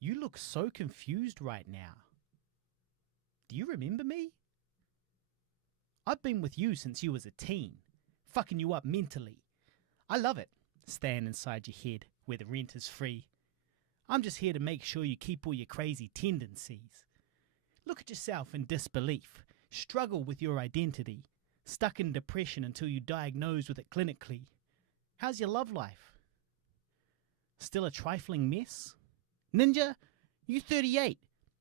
You look so confused right now. Do you remember me? I've been with you since you was a teen, fucking you up mentally. I love it, staying inside your head where the rent is free. I'm just here to make sure you keep all your crazy tendencies. Look at yourself in disbelief, struggle with your identity, stuck in depression until you diagnosed with it clinically. How's your love life? Still a trifling mess? Ninja, you 38.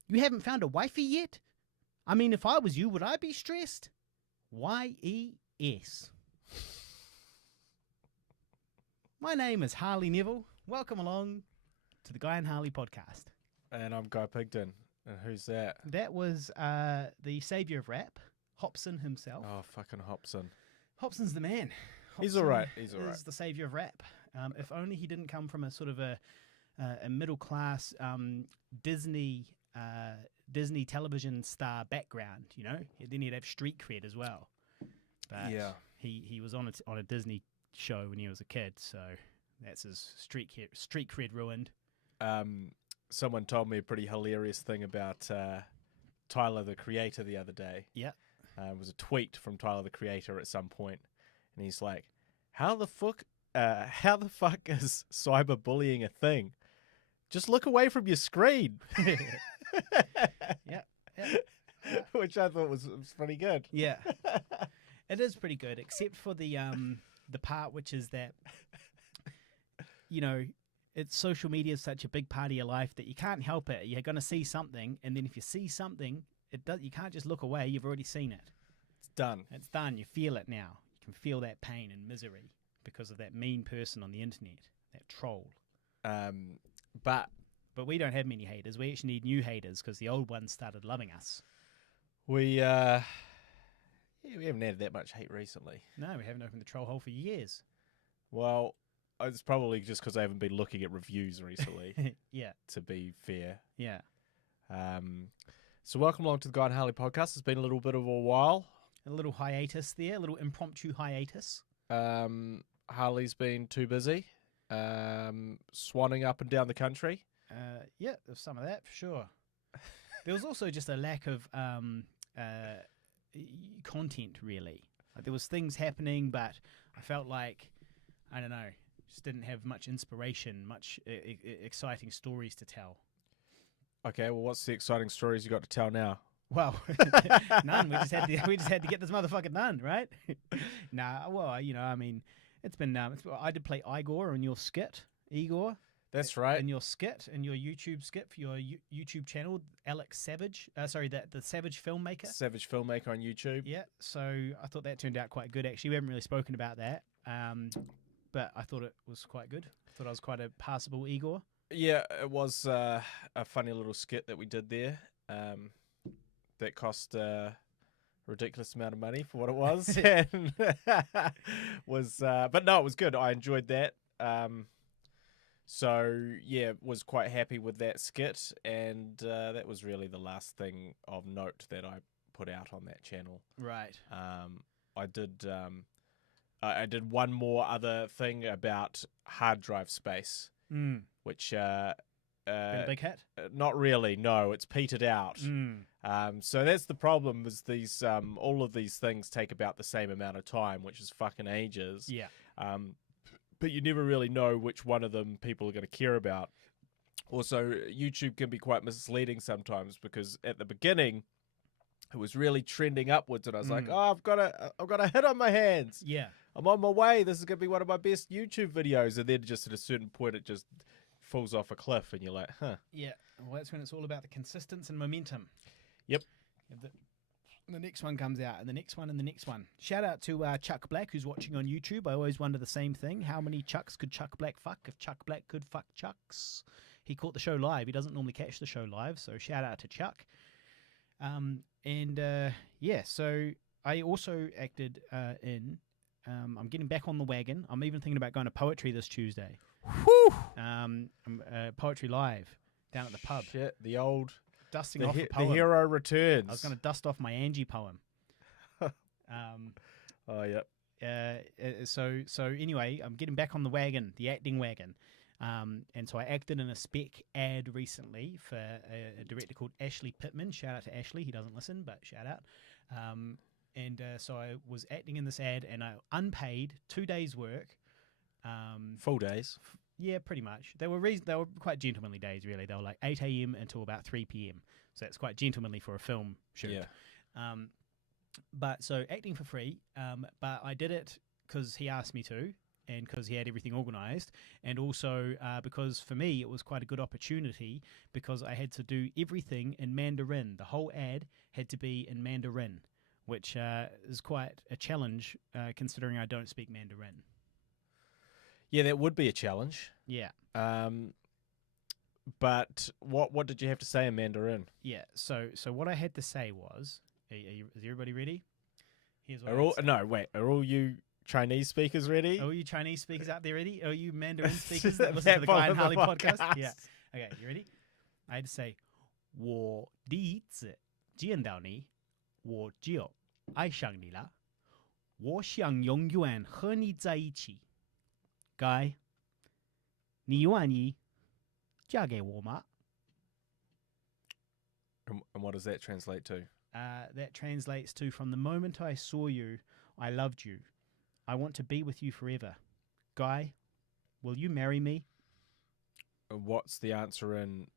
You haven't found a wifey yet? I mean, if I was you, would I be stressed? Y-E-S. My name is Harley Neville. Welcome along to the Guy and Harley podcast. And I'm Guy Pigden. And who's that? That was the saviour of rap, Hobson himself. Oh, fucking Hobson. Hobson's the man. He's all right. He's all right. He's the saviour of rap. If only he didn't come from a sort of a middle class Disney television star background, you know. Then he'd have street cred as well. But yeah, he was on a Disney show when he was a kid, so that's his street cred ruined. Someone told me a pretty hilarious thing about Tyler the Creator the other day. Yeah, it was a tweet from Tyler the Creator at some point, and he's like, "How the fuck is cyberbullying a thing? Just look away from your screen." Yeah. Which I thought was pretty good. Yeah, it is pretty good, except for the part which is that, you know, it's social media is such a big part of your life that you can't help it. You're going to see something, and then if you see something, you can't just look away. You've already seen it. It's done. It's done. You feel it now. You can feel that pain and misery because of that mean person on the internet, that troll. But we don't have many haters. We actually need new haters because the old ones started loving us. we haven't had that much hate recently. No, we haven't opened the troll hole for years. Well, it's probably just because I haven't been looking at reviews recently. Yeah. To be fair. Yeah. So welcome along to the Guy and Harley podcast. It's been a little bit of a while. A little hiatus there, a little impromptu hiatus. Harley's been too busy, swanning up and down the country. Yeah, there's some of that for sure. There was also just a lack of content, really. Like, there was things happening, but I felt like, I don't know, just didn't have much inspiration, much exciting stories to tell. Okay, well, what's the exciting stories you got to tell now? Well, none. We just had to get this motherfucker done, right? Nah. Well, you know, I mean, it's been. I did play Igor on your skit, Igor. That's right. In your skit, in your YouTube skit for your YouTube channel, Alex Savage. The Savage Filmmaker. Savage Filmmaker on YouTube. Yeah. So I thought that turned out quite good. Actually, we haven't really spoken about that, but I thought it was quite good. I thought I was quite a passable Igor. Yeah, it was a funny little skit that we did there. That cost a ridiculous amount of money for what it was. And but no, it was good. I enjoyed that. So yeah, was quite happy with that skit, and that was really the last thing of note that I put out on that channel. Right. I did one more other thing about hard drive space, which Been a big hit? Not really. No, it's petered out. So that's the problem. Is these all of these things take about the same amount of time, which is fucking ages. Yeah. But you never really know which one of them people are going to care about. Also, YouTube can be quite misleading sometimes because at the beginning it was really trending upwards, and I was like, "Oh, I've got a hit on my hands. Yeah. I'm on my way. This is going to be one of my best YouTube videos." And then just at a certain point, it just falls off a cliff, and you're like, "Huh." Yeah. Well, that's when it's all about the consistency and momentum. Yep. The next one comes out, and the next one, and the next one. Shout out to Chuck Black, who's watching on YouTube. I always wonder the same thing. How many Chucks could Chuck Black fuck if Chuck Black could fuck Chucks? He caught the show live. He doesn't normally catch the show live, so shout out to Chuck. Yeah, so I also acted in... I'm getting back on the wagon. I'm even thinking about going to poetry this Tuesday. Whew! Poetry live down at the pub. Shit, the old... Dusting off a the poem. hero returns. I was going to dust off my Angie poem. Oh, yep. So anyway, I'm getting back on the wagon, the acting wagon. And so I acted in a spec ad recently for a director called Ashley Pittman. Shout out to Ashley. He doesn't listen, but shout out. So I was acting in this ad, and I unpaid 2 days' work. Full days. Yeah, pretty much. They were quite gentlemanly days, really. They were like 8 a.m. until about 3 p.m. So that's quite gentlemanly for a film shoot. Yeah. But so acting for free, but I did it because he asked me to, and because he had everything organised, and also because for me it was quite a good opportunity because I had to do everything in Mandarin. The whole ad had to be in Mandarin, which is quite a challenge considering I don't speak Mandarin. Yeah, that would be a challenge. Yeah. But what did you have to say in Mandarin? Yeah. So what I had to say was, is everybody ready? Here's what Are all you Chinese speakers ready? Are all you Chinese speakers out there ready? Are you Mandarin speakers that listen to the Guy and Harley podcast? Yeah. Okay, you ready? I had to say, 我第一次见到你，我就爱上你了。我想永远和你在一起。Guy, 你愿意嫁给我吗? And what does that translate to? That translates to, from the moment I saw you, I loved you. I want to be with you forever. Guy, will you marry me? What's the answer in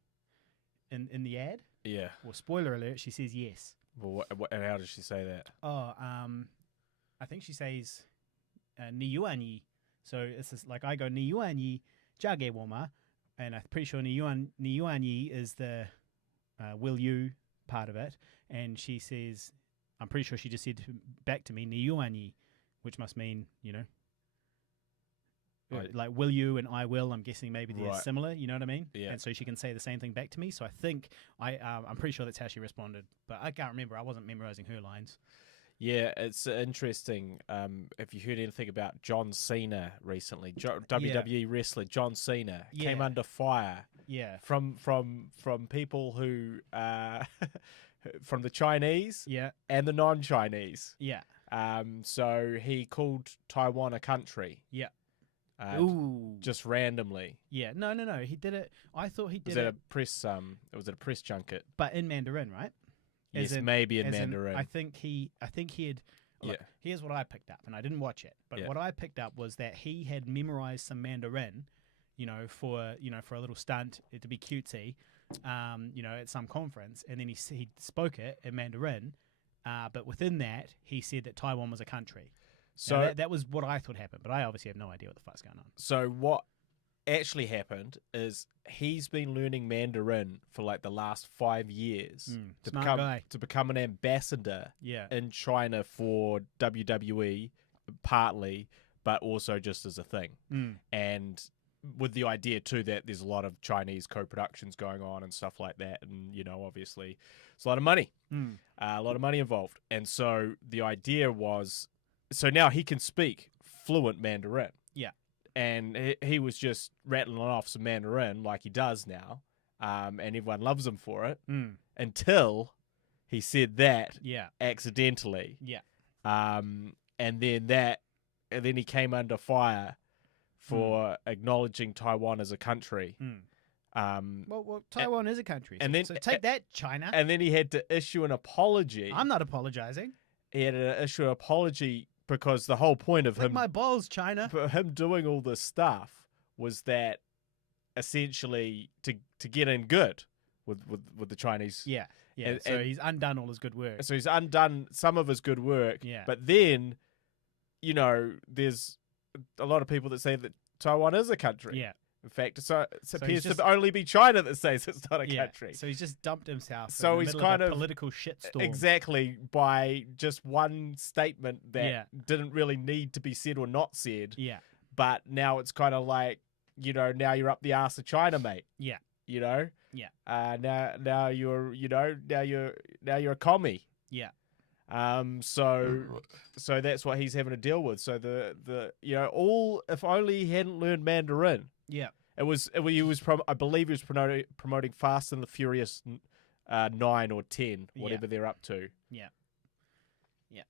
the ad? Yeah. Well, spoiler alert, she says yes. Well, how does she say that? Oh, I think she says, 你愿意. So it's just like I go, 你愿意嫁给我吗? And I'm pretty sure 你愿意 is the will you part of it. And she says, I'm pretty sure she just said back to me, 你愿意, which must mean, like will you and I will. I'm guessing maybe they're similar, you know what I mean? Yeah. And so she can say the same thing back to me. So I think I'm pretty sure that's how she responded. But I can't remember. I wasn't memorizing her lines. Yeah, it's interesting. If you heard anything about John Cena recently, WWE wrestler John Cena came under fire. Yeah. From people who from the Chinese. Yeah. And the non-Chinese. Yeah. So he called Taiwan a country. Yeah. Just randomly. Yeah. No. He did it. I thought he did it. Was it a press junket? But in Mandarin, right? Yes, maybe in Mandarin. I think he had. Look, here's what I picked up, and I didn't watch it, but what I picked up was that he had memorized some Mandarin, for a little stunt to be cutesy, at some conference, and then he spoke it in Mandarin, but within that he said that Taiwan was a country. So that was what I thought happened, but I obviously have no idea what the fuck's going on. So what actually happened is he's been learning Mandarin for like the last 5 years to become an ambassador in China for WWE, partly, but also just as a thing. And with the idea too that there's a lot of Chinese co-productions going on and stuff like that, and obviously it's a lot of money, a lot of money involved. And so the idea was, so now he can speak fluent Mandarin. Yeah. And he was just rattling off some Mandarin like he does now, and everyone loves him for it, until he said that accidentally. Yeah. And then he came under fire for acknowledging Taiwan as a country. Well, Taiwan is a country. And then, so take that, China. And then he had to issue an apology. I'm not apologizing. He had to issue an apology because the whole point of my balls, China. For him doing all this stuff was that essentially to get in good with the Chinese. Yeah. Yeah. So he's undone all his good work. So he's undone some of his good work. Yeah. But then, there's a lot of people that say that Taiwan is a country. Yeah. In fact, it appears to only be China that says it's not a country. So he's just dumped himself so in the he's middle kind of a political shitstorm. Exactly, by just one statement that didn't really need to be said or not said. Yeah. But now it's kind of like, now you're up the arse of China, mate. Yeah. Yeah. Now you're a commie. Yeah. So that's what he's having to deal with. So if only he hadn't learned Mandarin. Yeah. I believe he was promoting Fast and the Furious 9 or 10, whatever they're up to. Yeah. Yeah.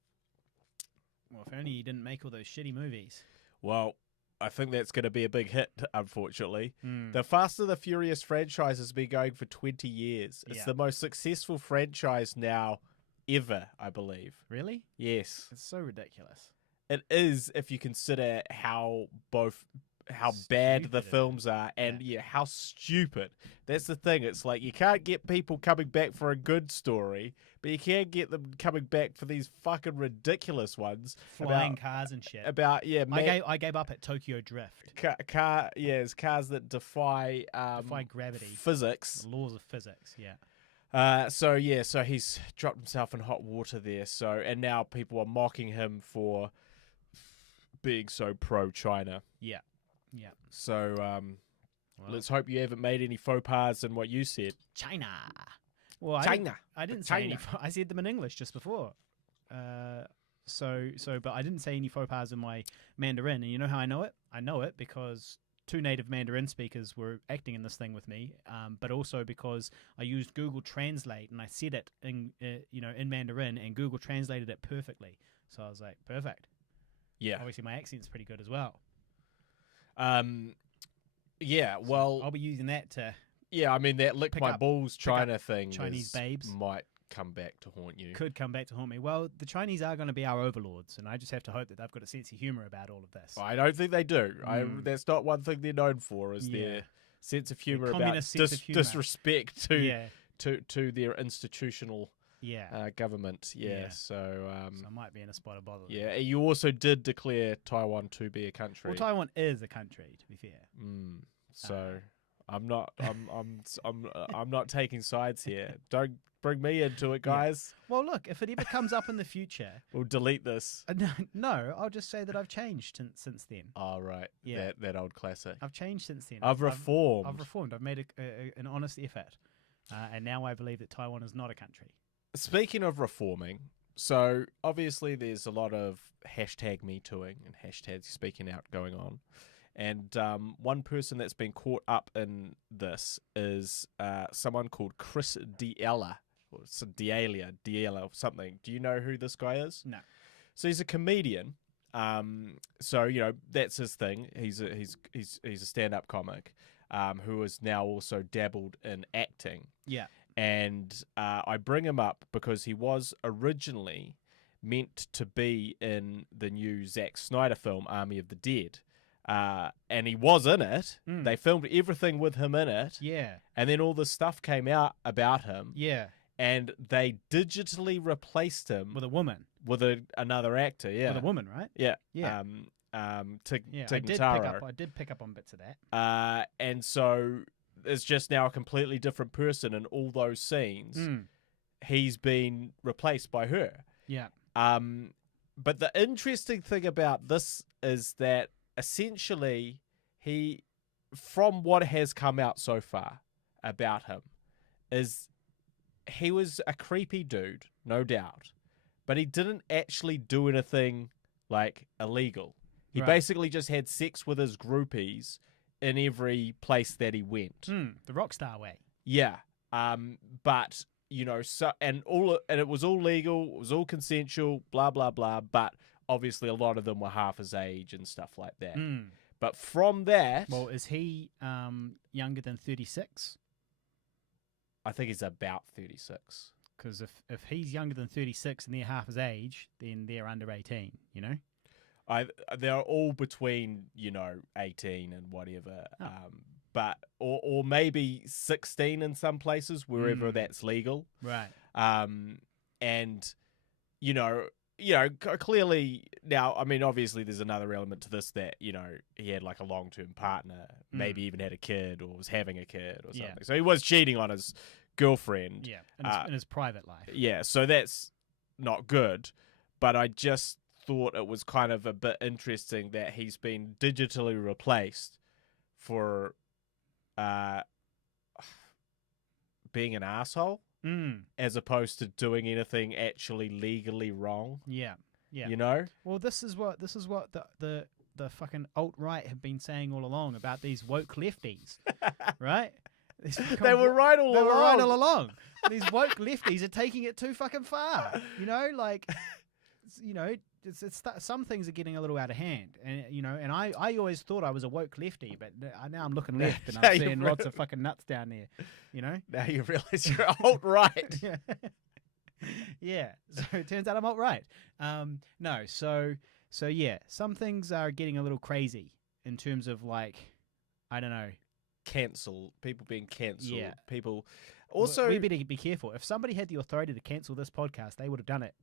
Well, if only he didn't make all those shitty movies. Well, I think that's going to be a big hit, unfortunately. Mm. The Fast and the Furious franchise has been going for 20 years. It's Yeah. the most successful franchise now ever, I believe. Really? Yes. It's so ridiculous. It is, if you consider how bad the Stupid it films are and how stupid. That's the thing. It's like you can't get people coming back for a good story, but you can get them coming back for these fucking ridiculous ones. Flying cars and shit. I gave up at Tokyo Drift. it's cars that defy gravity. physics. The laws of physics, yeah. So he's dropped himself in hot water there. And now people are mocking him for being so pro-China. Yeah. Yeah. So Well, let's hope you haven't made any faux pas in what you said. China. Well, I didn't say any. I said them in English just before. But I didn't say any faux pas in my Mandarin. And you know how I know it? I know it because 2 native Mandarin speakers were acting in this thing with me, but also because I used Google Translate and I said it in Mandarin, and Google translated it perfectly. So I was like, perfect. Yeah. Obviously, my accent's pretty good as well. Yeah. So well, I'll be using that to. Yeah, I mean that lick pick my up- balls China thing. Chinese babes. might come back to haunt you. Could come back to haunt me. Well, the Chinese are going to be our overlords, and I just have to hope that they've got a sense of humor about all of this. I don't think they do. Mm. That's not one thing they're known for. Is their sense of humor about communist sense of humour. disrespect to Yeah. to their institutional Yeah. government. Yeah. Yeah. So So I might be in a spot of bother. yeah, you also did declare Taiwan to be a country. Well, Taiwan is a country, to be fair. So I'm not I'm not taking sides here. Don't bring me into it, guys. Well, look, if it ever comes up in the future, We'll delete this. no, I'll just say that I've changed since then. Oh, right. Yeah. That old classic. I've changed since then. I've reformed. I've reformed. I've made an honest effort, and now I believe that Taiwan is not a country. Speaking of reforming, so obviously there's a lot of hashtag me tooing and hashtag speaking out going on. And one person that's been caught up in this is someone called Chris D'Elia, or D'Elia or something. Do you know who this guy is? No. So he's a comedian. So you know that's his thing. He's a stand-up comic who has now also dabbled in acting. Yeah. And I bring him up because he was originally meant to be in the new Zack Snyder film Army of the Dead. And he was in it. Mm. They filmed everything with him in it. Yeah. And then all this stuff came out about him. Yeah. And they digitally replaced him With a woman. with another actor. Yeah. With a woman, right? Yeah. Yeah. Tig Yeah. Notaro. I did pick up on bits of that. And so it's just now a completely different person in all those scenes. Mm. He's been replaced by her. Yeah. But the interesting thing about this is that essentially from what has come out so far about him, is he was a creepy dude, no doubt, but he didn't actually do anything like illegal. He Right. basically just had sex with his groupies in every place that he went. The rock star way. Yeah. But you know, and it was all legal, it was all consensual, blah blah blah. But obviously, a lot of them were half his age and stuff like that. But from that, Well, is he younger than 36? I think he's about 36. Because if he's younger than 36 and they're half his age, then they're under 18, you know? They're all between 18 and whatever. Oh. But or maybe 16 in some places wherever that's legal. Right. And clearly now, I mean, obviously there's another element to this that, he had like a long-term partner, maybe even had a kid or was having a kid or something. Yeah. So he was cheating on his girlfriend. Yeah, in his private life. Yeah, so that's not good. But I just thought it was kind of a bit interesting that he's been digitally replaced for being an asshole. As opposed to doing anything actually legally wrong. Yeah. Yeah. You know? Well, this is what the fucking alt-right have been saying all along about these woke lefties, right? They were right all along. They were right all along. These woke lefties are taking it too fucking far. some things are getting a little out of hand, and and I always thought I was a woke lefty, but now I'm looking left and I'm seeing lots of fucking nuts down there, Now you realise you're alt right. Yeah. Yeah. So it turns out I'm alt right. No. So yeah, some things are getting a little crazy in terms of like, I don't know. People being cancelled. Yeah. People also. We better be careful. If somebody had the authority to cancel this podcast, they would have done it.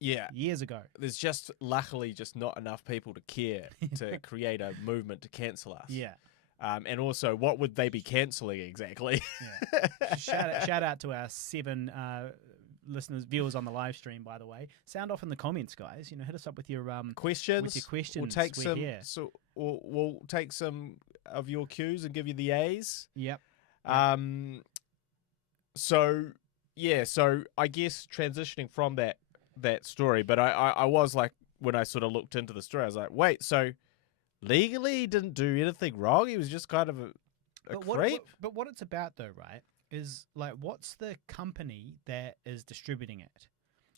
Yeah. Years ago. There's just luckily just not enough people to care to create a movement to cancel us. Yeah. And also, what would they be cancelling exactly? Yeah. Shout out to our 7 listeners, viewers on the live stream. By the way, sound off in the comments, guys. Hit us up with your questions. With your questions. We'll take some. Here. So we'll take some of your cues and give you the A's. Yep. So yeah. So I guess transitioning from that story, but I was like, when I sort of looked into the story, I was like, wait, so legally he didn't do anything wrong? He was just kind of a creep? But what it's about, though, right, is like, what's the company that is distributing it?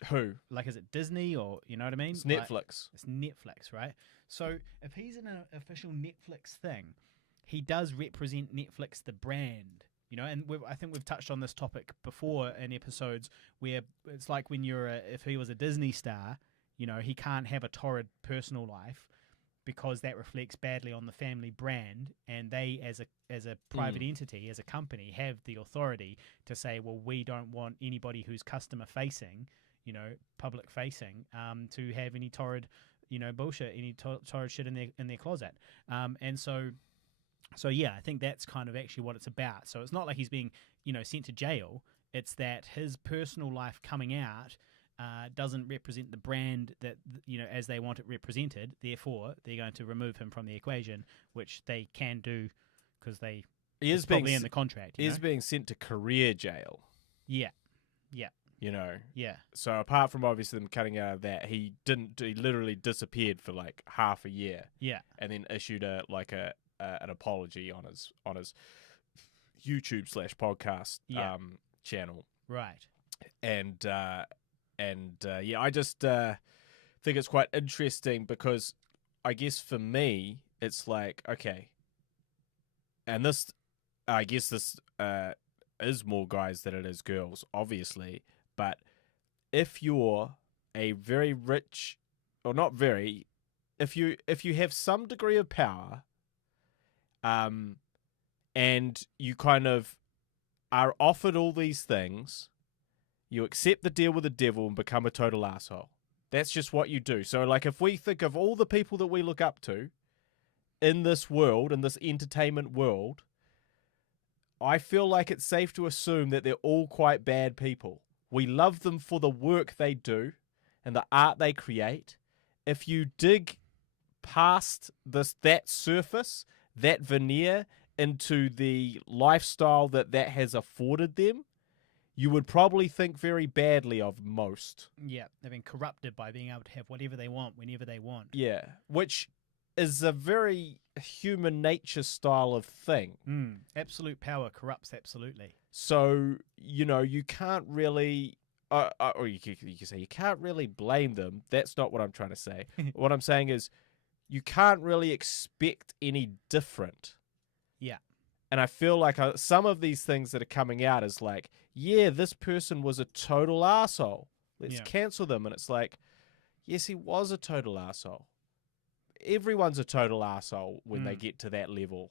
Who? Like, is it Disney or, you know what I mean? It's Netflix. It's Netflix, right? So if he's in an official Netflix thing, he does represent Netflix, the brand. And I think we've touched on this topic before in episodes where it's like when if he was a Disney star, he can't have a torrid personal life because that reflects badly on the family brand, and they, as a private entity, as a company, have the authority to say, well, we don't want anybody who's customer facing, public facing, to have any torrid, bullshit, any torrid shit in their closet, and so. So yeah, I think that's kind of actually what it's about. So it's not like he's being, sent to jail. It's that his personal life coming out doesn't represent the brand that, as they want it represented. Therefore, they're going to remove him from the equation, which they can do because it's probably in the contract. He is being sent to career jail. Yeah, yeah. Yeah. So apart from obviously them cutting out of that, he literally disappeared for like half a year. Yeah. And then issued an apology on his YouTube /podcast channel. Right. And yeah, I just think it's quite interesting because I guess for me it's like, okay, and I guess this is more guys than it is girls, obviously, but if you're a very rich, or not very, if you have some degree of power, and you kind of are offered all these things, you accept the deal with the devil and become a total asshole. That's just what you do. So, like, if we think of all the people that we look up to in this world, in this entertainment world, I feel like it's safe to assume that they're all quite bad people. We love them for the work they do and the art they create. If you dig past that surface, that veneer, into the lifestyle that has afforded them, you would probably think very badly of most. Yeah, they've been corrupted by being able to have whatever they want, whenever they want. Yeah, which is a very human nature style of thing. Absolute power corrupts absolutely. So, you can't really... or you can say you can't really blame them. That's not what I'm trying to say. What I'm saying is you can't really expect any different. Yeah. And I feel like some of these things that are coming out is like, yeah, this person was a total asshole. Let's cancel them. And it's like, yes, he was a total asshole. Everyone's a total asshole when they get to that level.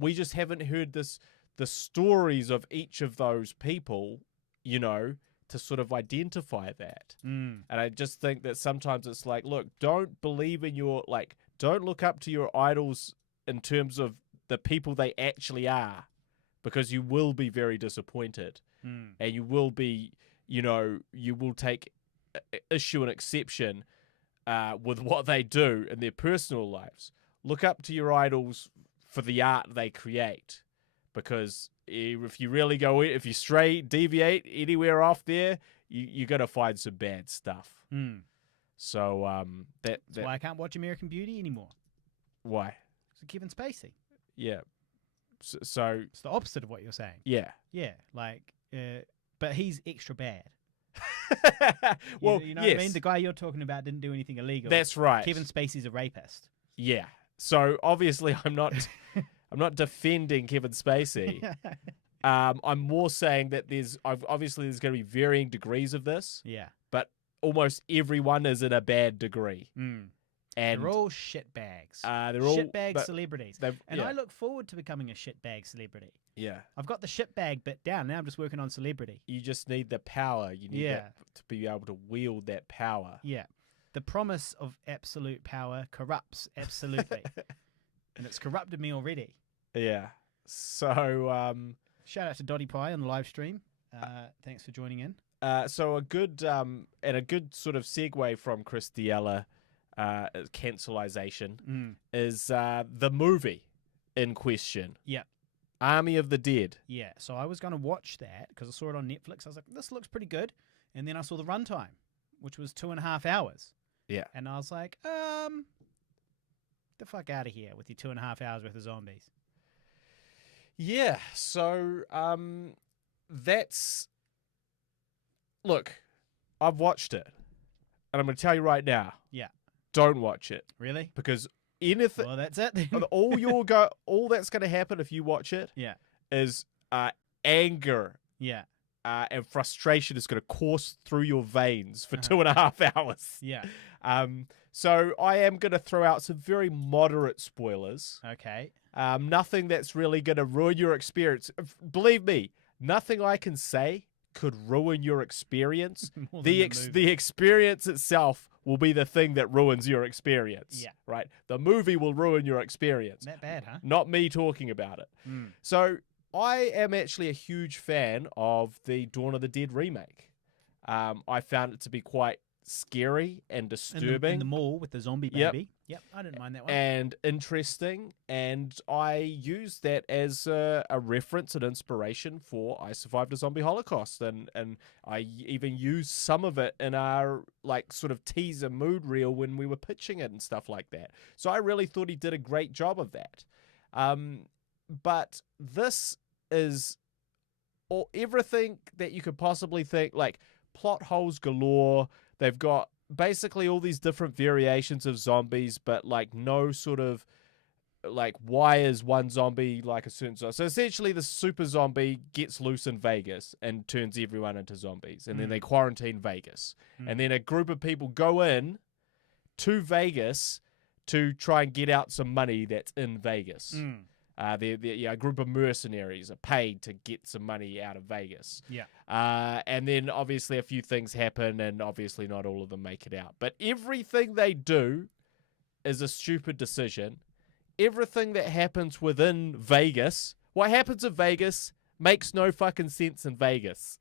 We just haven't heard the stories of each of those people, to sort of identify that. And I just think that sometimes it's like, look, don't believe in don't look up to your idols in terms of the people they actually are, because you will be very disappointed, and you will be, you will take issue and exception with what they do in their personal lives. Look up to your idols for the art they create, because if you really if you deviate anywhere off there, you're going to find some bad stuff. So that's why I can't watch American Beauty anymore. Why? It's Kevin Spacey. Yeah. So it's the opposite of what you're saying. Yeah. Yeah, like, but he's extra bad. Well, you know yes, what I mean? The guy you're talking about didn't do anything illegal. that's right. Kevin Spacey's a rapist. Yeah. So obviously, I'm not defending Kevin Spacey. I'm more saying that obviously there's going to be varying degrees of this, Yeah. but almost everyone is in a bad degree. Mm. And They're all shitbags. they're all Shitbag celebrities. And yeah. I look forward to becoming a shitbag celebrity. Yeah. I've got the shitbag bit down. Now I'm just working on celebrity. You just need the power. You need that to be able to wield that power. Yeah. The promise of absolute power corrupts absolutely. And it's corrupted me already. Yeah. So, shout out to Dottie Pie on the live stream. Thanks for joining in. so a good sort of segue from Chris D'Ella, cancelization is the movie in question. Yep. Army of the Dead. Yeah. So I was going to watch that because I saw it on Netflix. I was like, this looks pretty good. And then I saw the runtime, which was 2.5 hours. Yeah. And I was like, the fuck out of here with your 2.5 hours worth of zombies. Yeah. So that's look, I've watched it, and I'm going to tell you right now. Yeah. Don't watch it Really? because anything. Well, that's it then. all that's going to happen if you watch it. Yeah. Is anger. Yeah. And frustration is going to course through your veins for 2.5 hours. Yeah. So I am going to throw out some very moderate spoilers. Okay. Nothing that's really going to ruin your experience. Believe me, nothing I can say could ruin your experience. The experience itself will be the thing that ruins your experience. Yeah. Right? The movie will ruin your experience. That bad, huh? Not me talking about it. So I am actually a huge fan of the Dawn of the Dead remake. I found it to be quite scary and disturbing. In the mall with the zombie baby. Yep, I didn't mind that one. And interesting. And I used that as a reference and inspiration for I Survived a Zombie Holocaust. And I even used some of it in our like sort of teaser mood reel when we were pitching it and stuff like that. So I really thought he did a great job of that. But this is everything that you could possibly think, like plot holes galore. They've got basically all these different variations of zombies, but like no sort of like why is one zombie like a certain zombie? So essentially the super zombie gets loose in Vegas and turns everyone into zombies, and then they quarantine Vegas. And then a group of people go in to Vegas to try and get out some money that's in Vegas. A group of mercenaries are paid to get some money out of Vegas. Yeah. And then obviously a few things happen, and obviously not all of them make it out. But everything they do is a stupid decision. Everything that happens within Vegas, what happens in Vegas makes no fucking sense in Vegas.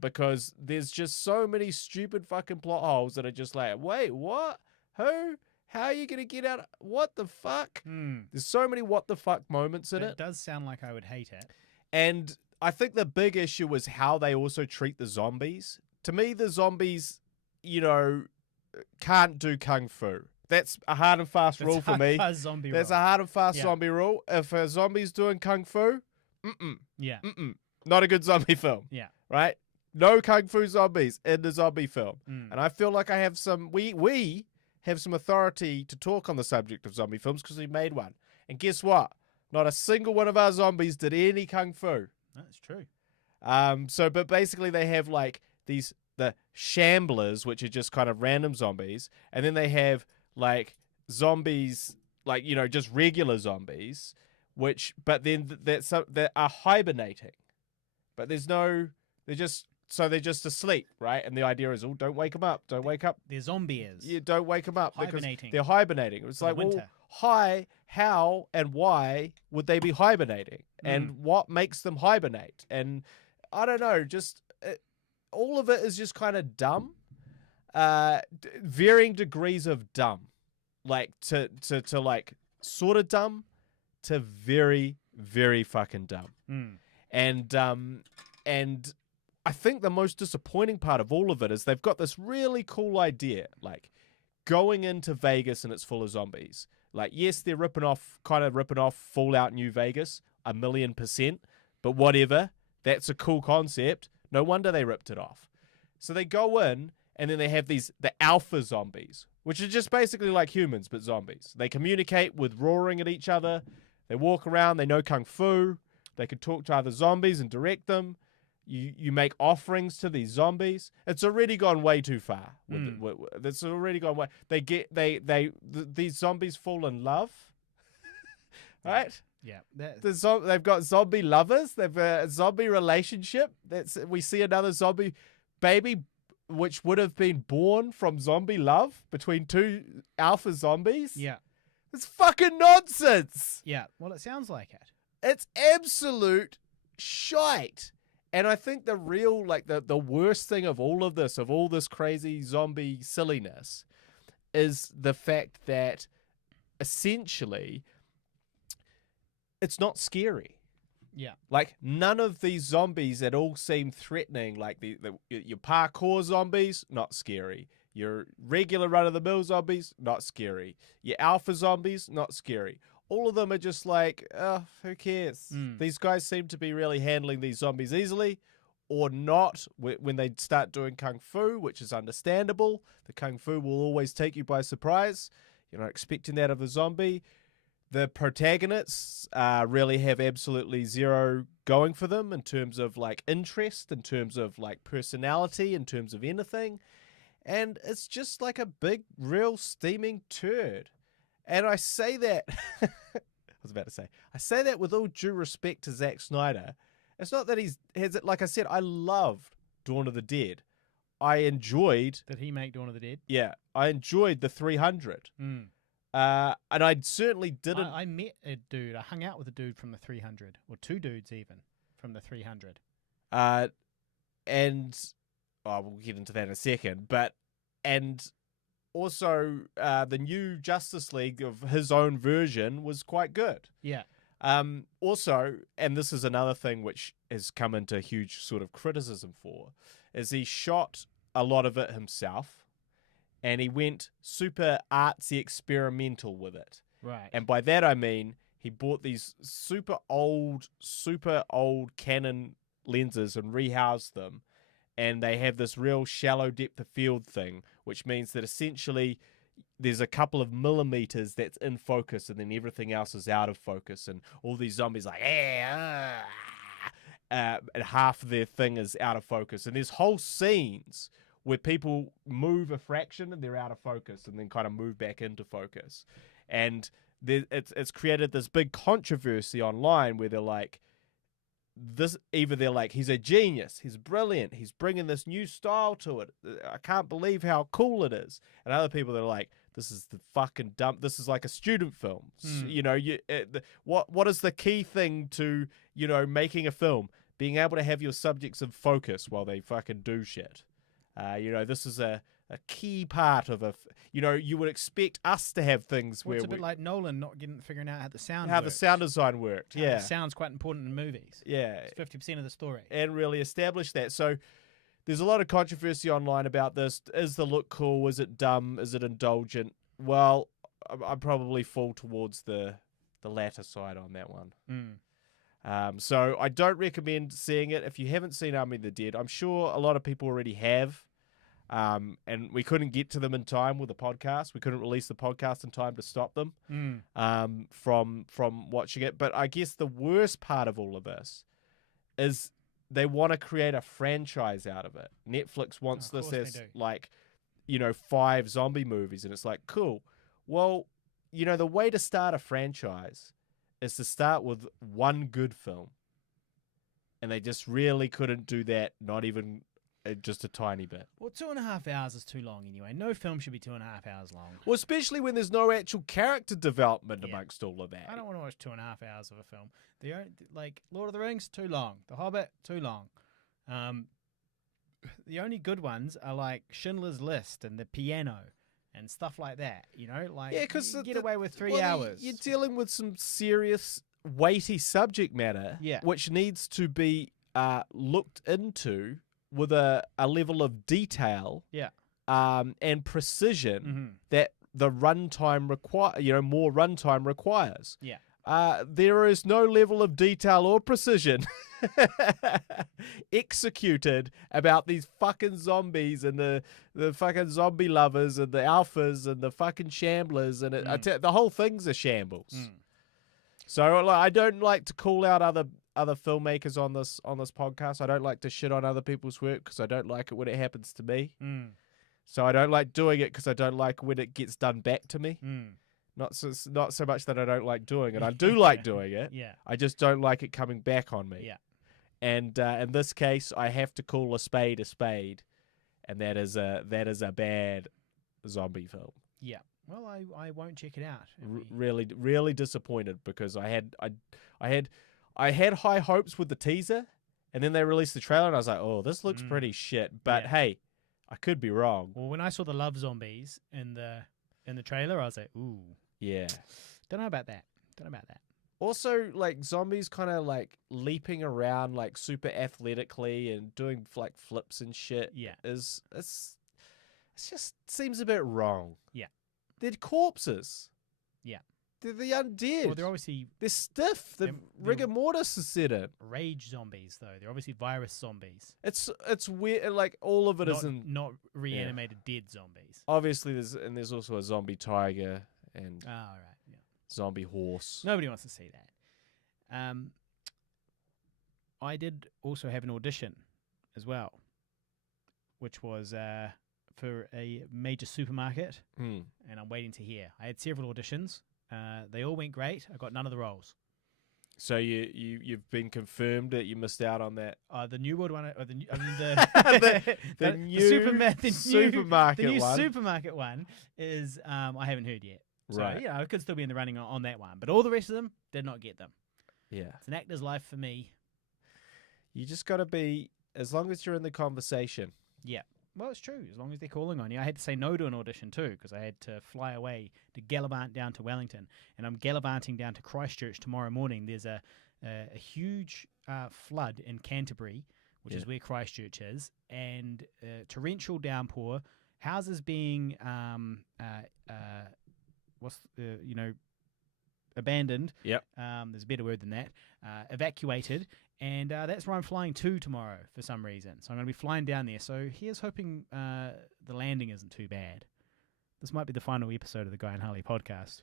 Because there's just so many stupid fucking plot holes that are just like, wait, what? Who? How are you going to get out? What the fuck? There's so many what the fuck moments in it. It does sound like I would hate it. And I think the big issue was how they also treat the zombies. To me, the zombies, can't do kung fu. That's a hard and fast rule for me. That's a hard and fast zombie rule. If a zombie's doing kung fu, not a good zombie film. Yeah. Right? No kung fu zombies in the zombie film. And I feel like I have some... We have some authority to talk on the subject of zombie films because we made one. And guess what? Not a single one of our zombies did any kung fu. That's true. But basically they have like the shamblers, which are just kind of random zombies, and then they have like zombies, like just regular zombies, but then that are hibernating, but they're just asleep, right? And the idea is, don't wake them up, don't wake up. They're zombies. Yeah, don't wake them up Hibernating. because they're hibernating. It's like, well, how and why would they be hibernating, and what makes them hibernate? And I don't know, just all of it is just kind of dumb. Varying degrees of dumb, like to like sort of dumb to very, very fucking dumb. And I think the most disappointing part of all of it is they've got this really cool idea, like going into Vegas and it's full of zombies. Like, yes, they're ripping off Fallout New Vegas 1,000,000%, but whatever. That's a cool concept. No wonder they ripped it off. So they go in, and then they have the alpha zombies, which are just basically like humans, but zombies. They communicate with roaring at each other. They walk around. They know kung fu. They can talk to other zombies and direct them. You make offerings to these zombies. It's already gone way too far. It's already gone way. These zombies fall in love, right? Yeah. They've got zombie lovers. They've a zombie relationship. We see another zombie baby, which would have been born from zombie love between two alpha zombies. Yeah. It's fucking nonsense. Yeah. Well, it sounds like it. It's absolute shite. And I think the real, the worst thing of all this crazy zombie silliness, is the fact that essentially it's not scary. Yeah. Like, none of these zombies at all seem threatening. Like, your parkour zombies, not scary. Your regular run-of-the-mill zombies, not scary. Your alpha zombies, not scary. All of them are just like, oh, who cares? These guys seem to be really handling these zombies easily, or not when they start doing kung fu, which is understandable. The kung fu will always take you by surprise. You're not expecting that of a zombie. The protagonists really have absolutely zero going for them in terms of interest, in terms of personality, in terms of anything. And it's just like a big, real steaming turd. And I say that, I say that with all due respect to Zack Snyder. It's not that has it, like I said, I loved Dawn of the Dead. I enjoyed. Did he make Dawn of the Dead? Yeah, I enjoyed the 300. And I certainly didn't. I met a dude. I hung out with a dude from the 300, or two dudes even from the 300. And we'll get into that in a second. And also, the new Justice League of his own version was quite good. Yeah. Also, and this is another thing which has come into huge sort of criticism for, is he shot a lot of it himself, and he went super artsy experimental with it. Right. And by that I mean he bought these super old Canon lenses and rehoused them, and they have this real shallow depth of field thing, which means that essentially there's a couple of millimeters that's in focus, and then everything else is out of focus, and all these zombies and half of their thing is out of focus. And there's whole scenes where people move a fraction and they're out of focus, and then kind of move back into focus. And it's created this big controversy online where they're like, he's a genius, he's brilliant, he's bringing this new style to it, I can't believe how cool it is. And other people that are like, this is the fucking dumb, this is like a student film. What is the key thing to making a film? Being able to have your subjects in focus while they fucking do shit. This is a key part of you would expect us to have things where it's a bit like Nolan not figuring out how the sound the sound design worked. The sound's quite important in movies. Yeah. It's 50% of the story. And really establish that. So there's a lot of controversy online about this. Is the look cool? Is it dumb? Is it indulgent? Well, I probably fall towards the latter side on that one. So I don't recommend seeing it. If you haven't seen Army of the Dead, I'm sure a lot of people already have. And we couldn't get to them in time with the podcast. We couldn't release the podcast in time to stop them from watching it. But I guess the worst part of all of this is they want to create a franchise out of it. Netflix wants this as 5 zombie movies, and it's like, cool. Well, the way to start a franchise is to start with one good film. And they just really couldn't do that, not even just a tiny bit. Well, 2.5 hours is too long anyway. No film should be 2.5 hours long. Well, especially when there's no actual character development amongst all of that. I don't want to watch 2.5 hours of a film. Lord of the Rings, too long. The Hobbit, too long. The only good ones are like Schindler's List and The Piano and stuff like that. Because you get away with 3 hours. You're dealing with some serious, weighty subject matter, which needs to be looked into with a level of detail, and precision that the runtime more runtime requires. Yeah. there is no level of detail or precision executed about these fucking zombies and the fucking zombie lovers and the alphas and the fucking shamblers and the whole thing's a shambles. So like, I don't like to call out other filmmakers on this podcast. I don't like to shit on other people's work because I don't like it when it happens to me. So I don't like doing it because I don't like when it gets done back to me. Not so much that I don't like doing it. I do like doing it. Yeah. I just don't like it coming back on me. Yeah. And in this case, I have to call a spade, and that is a bad zombie film. Yeah. Well, I won't check it out. Really disappointed because I had high hopes with the teaser, and then they released the trailer, and I was like, oh, this looks pretty shit. But hey, I could be wrong. Well, when I saw the love zombies in the trailer, I was like, ooh. Yeah. Don't know about that. Also, like, zombies kind of, like, leaping around, like, super athletically and doing, like, flips and shit. Yeah. It's just seems a bit wrong. Yeah. They're corpses. Yeah. They're the undead. Well, they're stiff. The rigor mortis is set in. Rage zombies, though. They're obviously virus zombies. It's weird. Like, all of it isn't... Not reanimated dead zombies. Obviously, there's also a zombie tiger and... Oh, right. Yeah. Zombie horse. Nobody wants to see that. I did also have an audition as well, which was for a major supermarket, and I'm waiting to hear. I had several auditions. They all went great. I got none of the roles. So you've been confirmed that you missed out on that. The New World one, the new supermarket one is I haven't heard yet. So, right. I could still be in the running on that one. But all the rest of them did not get them. Yeah. It's an actor's life for me. You just got to be, as long as you're in the conversation. Yeah. Well, it's true. As long as they're calling on you. I had to say no to an audition too because I had to fly away to gallivant down to Wellington. And I'm gallivanting down to Christchurch tomorrow morning. There's a huge flood in Canterbury, which is where Christchurch is, and torrential downpour, houses being abandoned. Yep. There's a better word than that. Evacuated. And that's where I'm flying to tomorrow for some reason. So I'm going to be flying down there. So here's hoping the landing isn't too bad. This might be the final episode of the Guy and Harley podcast.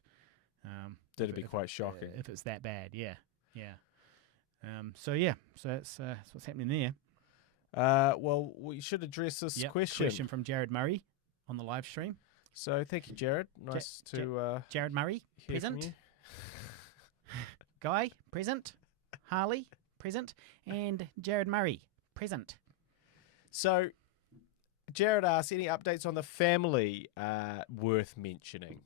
That'd be quite shocking. If it's that bad, yeah. So that's what's happening there. Well, we should address this question from Jared Murray on the live stream. So thank you, Jared. Nice to Jared Murray, hear from present. you. Guy, present. Harley, present. And Jared Murray, present. So, Jared asks, any updates on the family worth mentioning?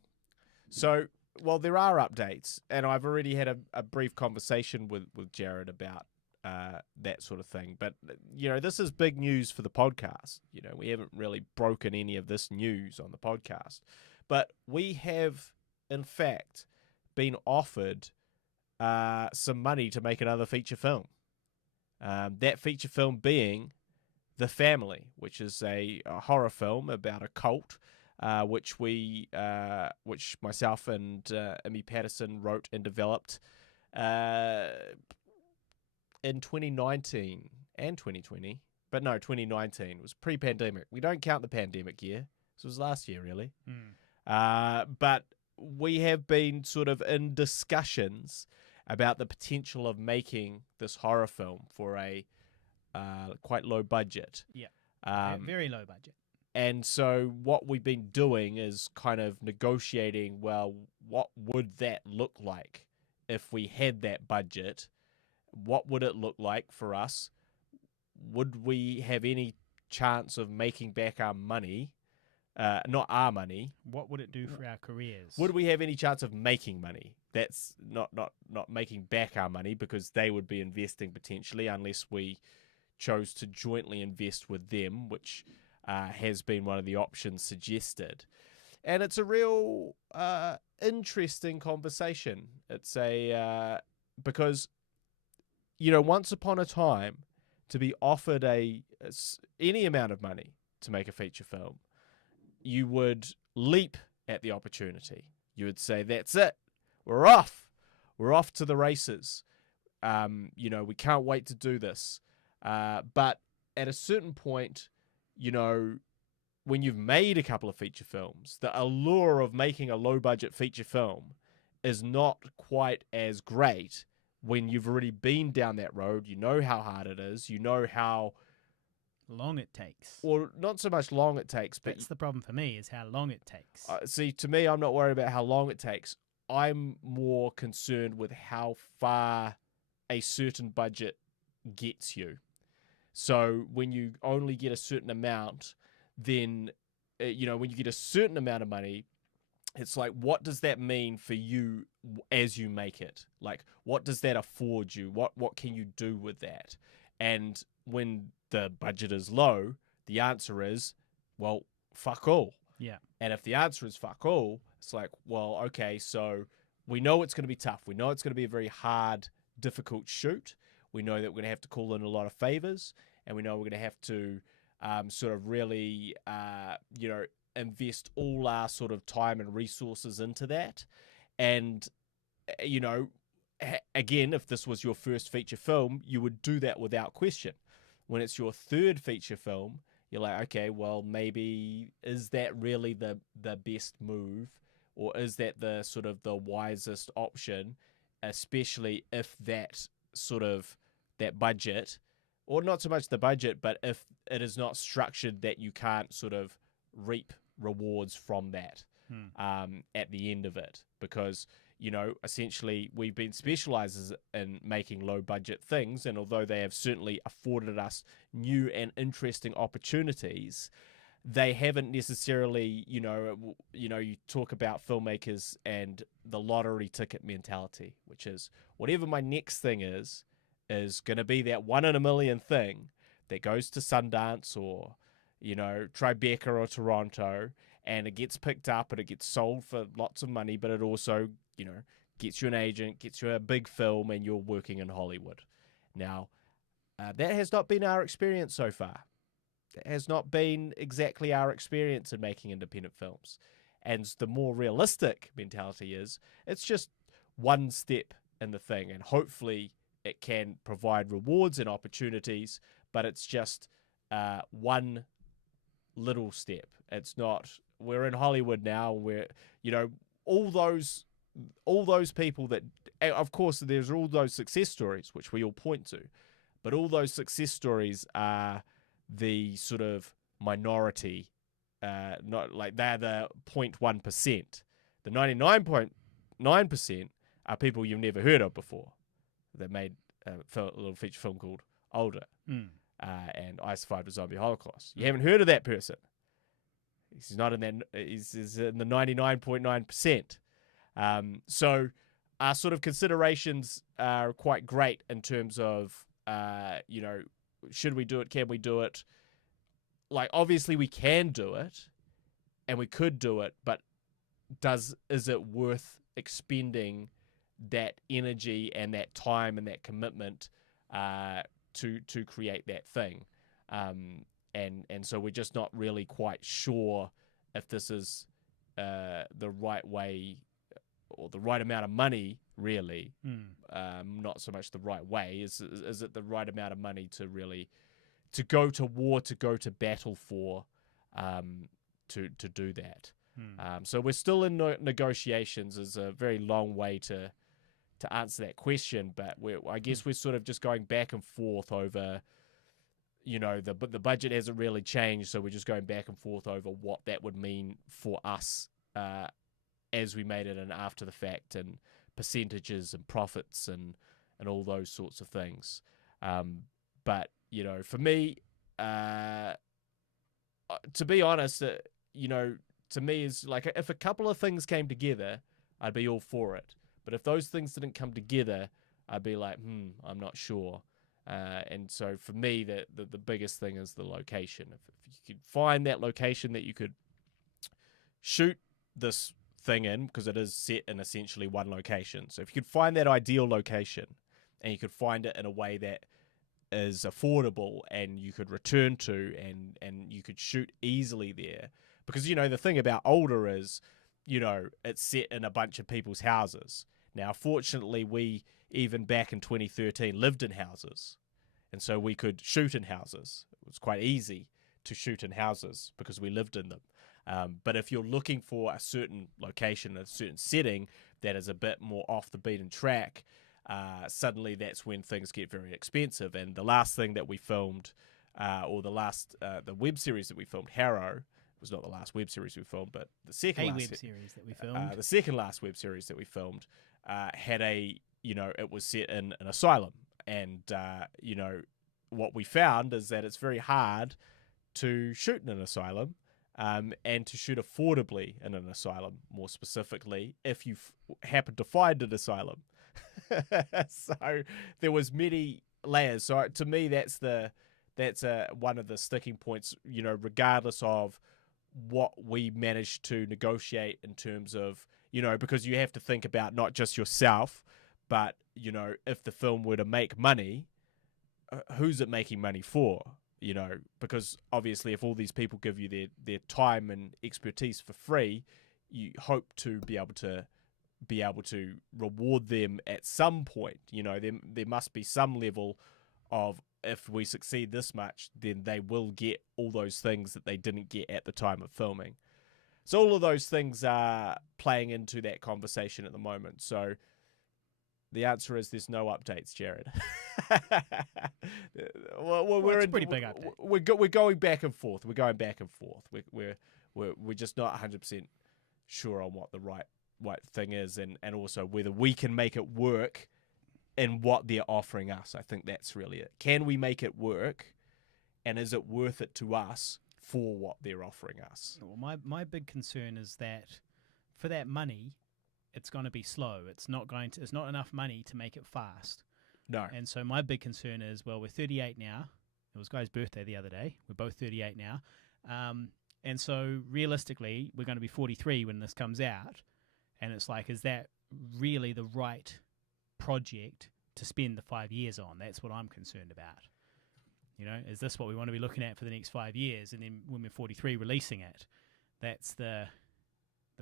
So, well, there are updates, and I've already had a brief conversation with Jared about that sort of thing. But, this is big news for the podcast. We haven't really broken any of this news on the podcast. But we have, in fact, been offered some money to make another feature film. That feature film being The Family, which is a horror film about a cult, which myself and Amy Patterson wrote and developed in 2019 and 2020. But no, 2019. It was pre-pandemic. We don't count the pandemic year. So it was last year, really. But we have been sort of in discussions about the potential of making this horror film for a quite low budget. Yeah, very low budget. And so what we've been doing is kind of negotiating, well, what would that look like if we had that budget? What would it look like for us? Would we have any chance of making back our money? Not our money. What would it do for our careers? Would we have any chance of making money? That's not making back our money, because they would be investing potentially, unless we chose to jointly invest with them, which has been one of the options suggested. And it's a real interesting conversation. It's because, once upon a time, to be offered any amount of money to make a feature film, you would leap at the opportunity. You would say, that's it. We're off. we're off to the races. We can't wait to do this. But at a certain point, when you've made a couple of feature films, the allure of making a low-budget feature film is not quite as great when you've already been down that road. You know how hard it is. You know how long it takes. Or not so much long it takes, but that's the problem for me, is how long it takes. See, to me, I'm not worried about how long it takes. I'm more concerned with how far a certain budget gets you. So when you only get a certain amount, then, when you get a certain amount of money, it's like, what does that mean for you as you make it? Like, what does that afford you? What can you do with that? And when the budget is low, the answer is, well, fuck all. Yeah. And if the answer is fuck all, it's like, well, okay, so we know it's going to be tough. We know it's going to be a very hard, difficult shoot. We know that we're going to have to call in a lot of favors, and we know we're going to have to sort of really, invest all our sort of time and resources into that. And, again, if this was your first feature film, you would do that without question. When it's your third feature film, you're like, okay, well, maybe is that really the best move, or is that the sort of the wisest option, especially if that budget, or not so much the budget, but if it is not structured that you can't sort of reap rewards from that at the end of it. Because, essentially we've been specializers in making low budget things, and although they have certainly afforded us new and interesting opportunities, they haven't necessarily, you talk about filmmakers and the lottery ticket mentality, which is whatever my next thing is going to be that 1 in a million thing that goes to Sundance or, Tribeca or Toronto, and it gets picked up and it gets sold for lots of money, but it also, gets you an agent, gets you a big film, and you're working in Hollywood. Now, that has not been our experience so far. That has not been exactly our experience in making independent films. And the more realistic mentality is, it's just one step in the thing, and hopefully it can provide rewards and opportunities, but it's just one little step. It's not, we're in Hollywood now, we're, all those people that, of course, there's all those success stories, which we all point to, but all those success stories are the sort of minority, not like they're the 0.1%. The 99.9% are people you've never heard of before that made a little feature film called Older and I Survived a Zombie Holocaust. You haven't heard of that person. He's not in that. He's in the 99.9%. So our sort of considerations are quite great in terms of, should we do it? Can we do it? Like, obviously we can do it and we could do it, but is it worth expending that energy and that time and that commitment to create that thing? And so we're just not really quite sure if this is the right way or the right amount of money, really. Not so much the right way. Is it the right amount of money to really to go to war, to go to battle for, to do that? So we're still in negotiations. Is a very long way to answer that question, but I guess we're sort of just going back and forth over, the budget hasn't really changed, so we're just going back and forth over what that would mean for us as we made it and after the fact, and percentages and profits and all those sorts of things. But, for me, to be honest, to me is like, if a couple of things came together, I'd be all for it. But if those things didn't come together, I'd be like, I'm not sure. And so for me, the biggest thing is the location. If you could find that location that you could shoot this thing in, because it is set in essentially one location. So if you could find that ideal location and you could find it in a way that is affordable and you could return to and you could shoot easily there. Because, the thing about Older is, it's set in a bunch of people's houses. Now, fortunately, we, even back in 2013, lived in houses. And so we could shoot in houses. It was quite easy to shoot in houses because we lived in them. But if you're looking for a certain location, a certain setting that is a bit more off the beaten track, suddenly that's when things get very expensive. And the last thing that we filmed, the web series that we filmed, Harrow, was not the last web series we filmed, but the second last web series that we filmed. The second last web series that we filmed had it was set in an asylum. And, what we found is that it's very hard to shoot in an asylum and to shoot affordably in an asylum, more specifically, if you happen to find an asylum. So there was many layers. So to me, that's one of the sticking points, regardless of what we managed to negotiate in terms of, because you have to think about not just yourself, but, if the film were to make money, who's it making money for? Because obviously if all these people give you their time and expertise for free, you hope to be able to reward them at some point. There must be some level of, if we succeed this much, then they will get all those things that they didn't get at the time of filming. So all of those things are playing into that conversation at the moment. So the answer is there's no updates, Jared. It's a pretty big update. We're going back and forth. We're going back and forth. We're just not 100% sure on what the right thing is, and also whether we can make it work in what they're offering us. I think that's really it. Can we make it work, and is it worth it to us for what they're offering us? Well, my big concern is that for that money, it's going to be slow. It's not enough money to make it fast. No. And so my big concern is, well, we're 38 now. It was Guy's birthday the other day. We're both 38 now. And so realistically, we're going to be 43 when this comes out. And it's like, is that really the right project to spend the 5 years on? That's what I'm concerned about. Is this what we want to be looking at for the next 5 years? And then when we're 43 releasing it, that's the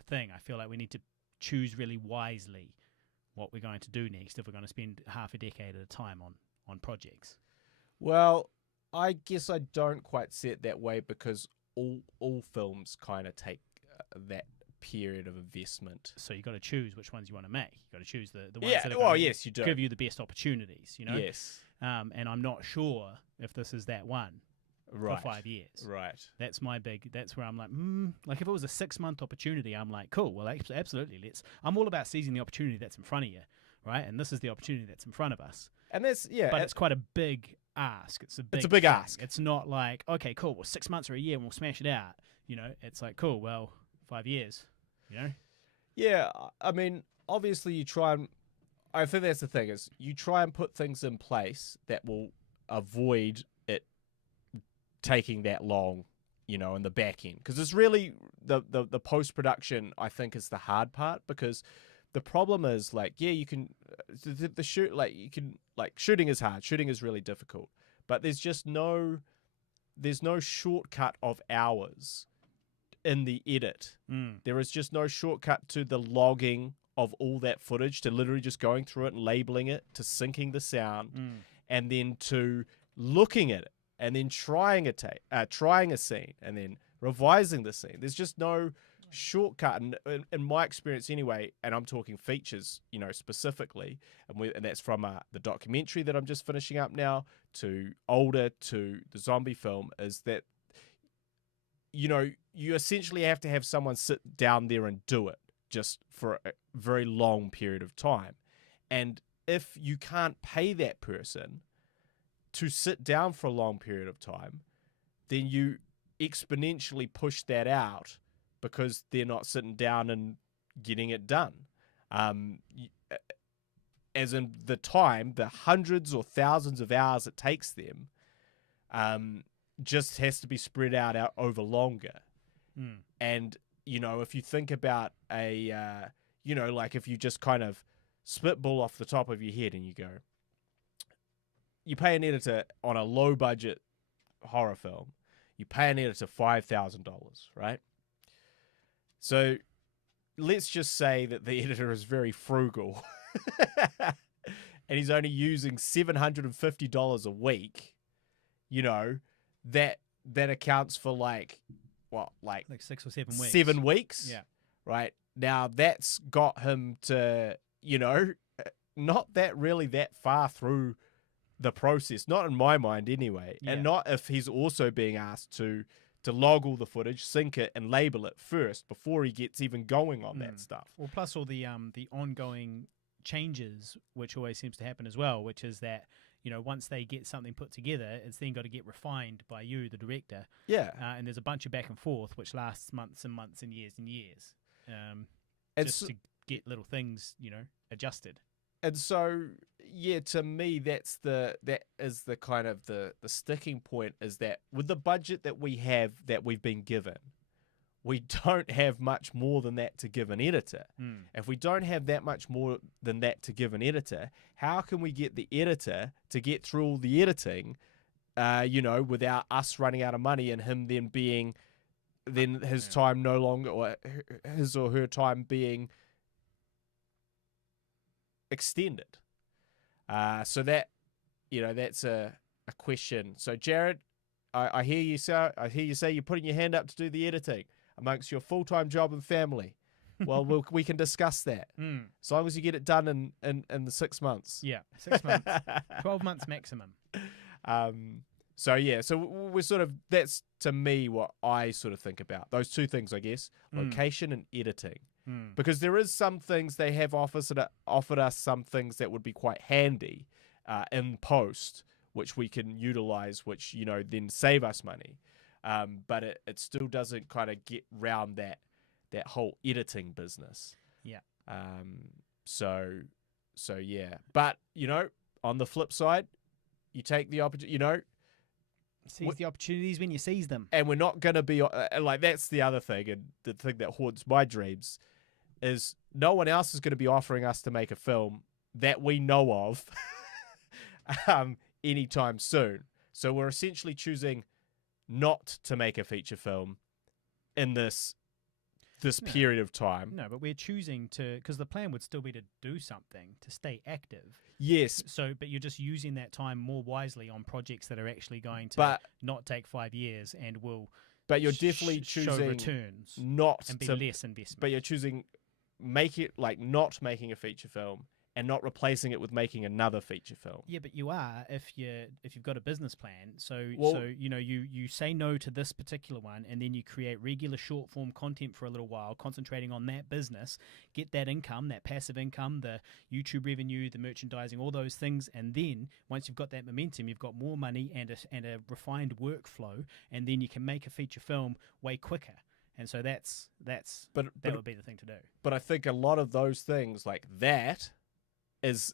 thing. I feel like we need to choose really wisely what we're going to do next if we're going to spend half a decade at a time on projects. Well, I guess I don't quite see it that way, because all films kind of take that period of investment. So you've got to choose which ones you want to make. You've got to choose the ones that are going to give you the best opportunities. Yes. And I'm not sure if this is that one. Right. For 5 years. Right. That's where I'm like, like if it was a 6-month opportunity, I'm like, cool, well, absolutely. I'm all about seizing the opportunity that's in front of you, right? And this is the opportunity that's in front of us. And that's, But it's quite a big ask. It's a big thing. Ask. It's not like, okay, cool, well, 6 months or a year and we'll smash it out. It's like, cool, well, 5 years, Yeah, I mean, obviously you try and, I think that's the thing, is you try and put things in place that will avoid it taking that long, in the back end, because it's really the post-production, I think, is the hard part, because the problem is, like, yeah, you can the shoot, like, you can, like, shooting is hard, shooting is really difficult, but there's no shortcut of hours in the edit. There is just no shortcut to the logging of all that footage, to literally just going through it and labeling it, to syncing the sound, and then to looking at it, and then trying a scene, and then revising the scene. There's just no shortcut, and in my experience anyway, and I'm talking features, specifically, and that's from the documentary that I'm just finishing up now, to older, to the zombie film, is that, you essentially have to have someone sit down there and do it just for a very long period of time. And if you can't pay that person to sit down for a long period of time, then you exponentially push that out, because they're not sitting down and getting it done. As in the time, the hundreds or thousands of hours it takes them, just has to be spread out over longer. And, if you think about like if you just kind of spitball off the top of your head and you go, you pay an editor on a low budget horror film, you pay an editor $5,000, right? So let's just say that the editor is very frugal and he's only using $750 a week, you know, that accounts for like 6 or 7 weeks. 7 weeks. Yeah. Right. Now that's got him to, you know, not that far through the process, not in my mind anyway, Yeah. and not if he's also being asked to log all the footage, sync it, and label it first before he gets even going on that stuff. Well, plus all the ongoing changes, which always seems to happen as well, which is that, you know, once they get something put together, it's then got to get refined by you, the director. Yeah. And there's a bunch of back and forth, which lasts months and months and years, just to get little things, you know, adjusted. And so, yeah, to me, that is the kind of the sticking point, is that with the budget that we have, that we've been given, we don't have much more than that to give an editor. If we don't have that much more than that to give an editor, how can we get the editor to get through all the editing, you know, without us running out of money and him then his time no longer, or his or her time being extended? So that, you know, that's a question. So Jared, I hear you say you're putting your hand up to do the editing amongst your full-time job and family. Well, we can discuss that. As long as you get it done in the 6 months. Yeah, 6 months. 12 months maximum. So yeah, so we're sort of, that's to me what I sort of think about. Those two things, I guess, location and editing. Because there is some things they have offered us some things that would be quite handy in post, which we can utilize, which, you know, then save us money. But it still doesn't kind of get round that whole editing business. Yeah. So yeah. But, you know, on the flip side, you take the opportunity, you know, seize the opportunities when you seize them. And we're not going to be like, that's the other thing, and the thing that haunts my dreams is no one else is going to be offering us to make a film that we know of anytime soon. So we're essentially choosing not to make a feature film in this period of time. No, but we're choosing to, because the plan would still be to do something, to stay active. Yes. So, but you're just using that time more wisely on projects that are actually going to not take 5 years and will. But you're definitely choosing show returns, not and be to less investment. But you're choosing not making a feature film and not replacing it with making another feature film. Yeah, but you are if you've got a business plan. So you know you say no to this particular one, and then you create regular short form content for a little while, concentrating on that business, get that income, that passive income, the YouTube revenue, the merchandising, all those things, and then once you've got that momentum, you've got more money and a refined workflow, and then you can make a feature film way quicker. And so that would be the thing to do. But I think a lot of those things like that is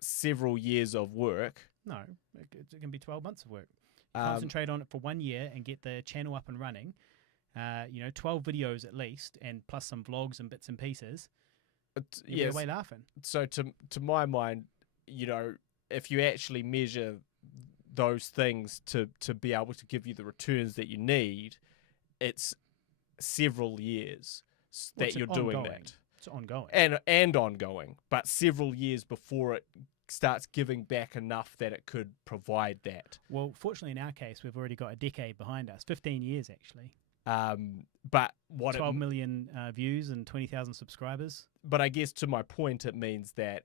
several years of work. No, it can be 12 months of work. Concentrate on it for 1 year and get the channel up and running. 12 videos at least, and plus some vlogs and bits and pieces. You'll be away laughing. So to my mind, you know, if you actually measure those things to be able to give you the returns that you need, it's several years that you're doing that. It's ongoing. And ongoing, but several years before it starts giving back enough that it could provide that. Well, fortunately in our case, we've already got a decade behind us, 15 years actually. But what 12 million views and 20,000 subscribers. But I guess to my point, it means that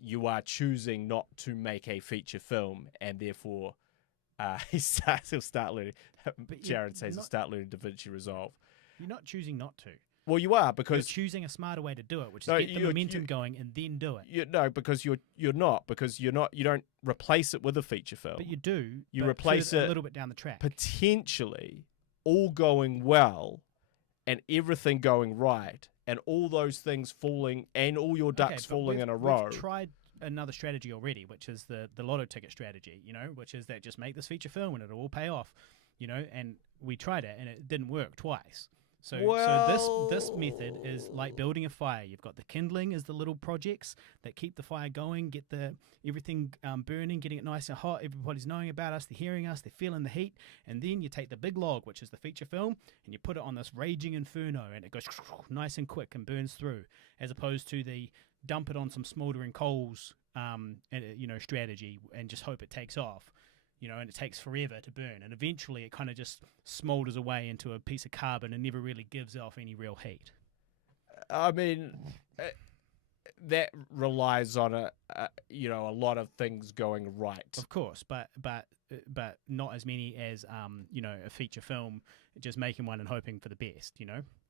you are choosing not to make a feature film, and therefore he'll start learning. Jared says he'll start learning DaVinci Resolve. You're not choosing not to. Well, you are, because you're choosing a smarter way to do it, which is get the momentum going and then do it. Because you don't replace it with a feature film. But you do. You replace it a little bit down the track. Potentially, all going well, and everything going right, and all those things falling, and all your ducks falling in a row. We've tried another strategy already, which is the lotto ticket strategy. You know, which is that just make this feature film and it'll all pay off. You know, and we tried it and it didn't work twice. So this method is like building a fire. You've got the kindling as the little projects that keep the fire going, get the everything burning, getting it nice and hot. Everybody's knowing about us, they're hearing us, they're feeling the heat, and then you take the big log, which is the feature film, and you put it on this raging inferno, and it goes nice and quick and burns through, as opposed to the dump it on some smouldering coals, strategy, and just hope it takes off. And it takes forever to burn, and eventually it kind of just smoulders away into a piece of carbon and never really gives off any real heat. I mean, that relies on a lot of things going right. Of course, but not as many as a feature film, just making one and hoping for the best,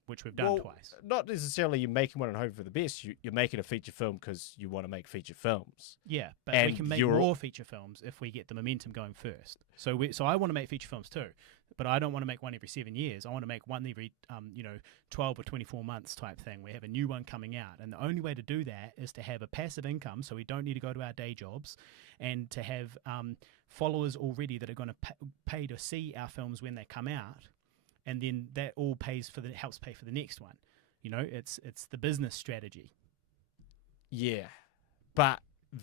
which we've done twice. Not necessarily you're making one and hoping for the best. You're making a feature film because you want to make feature films. Yeah, but we can make more feature films if we get the momentum going first. So I want to make feature films too, but I don't want to make one every 7 years. I want to make one every 12 or 24 months type thing. We have a new one coming out, and the only way to do that is to have a passive income, so we don't need to go to our day jobs, and to have followers already that are going to pay to see our films when they come out. And then that all helps pay for the next one. It's the business strategy. Yeah, but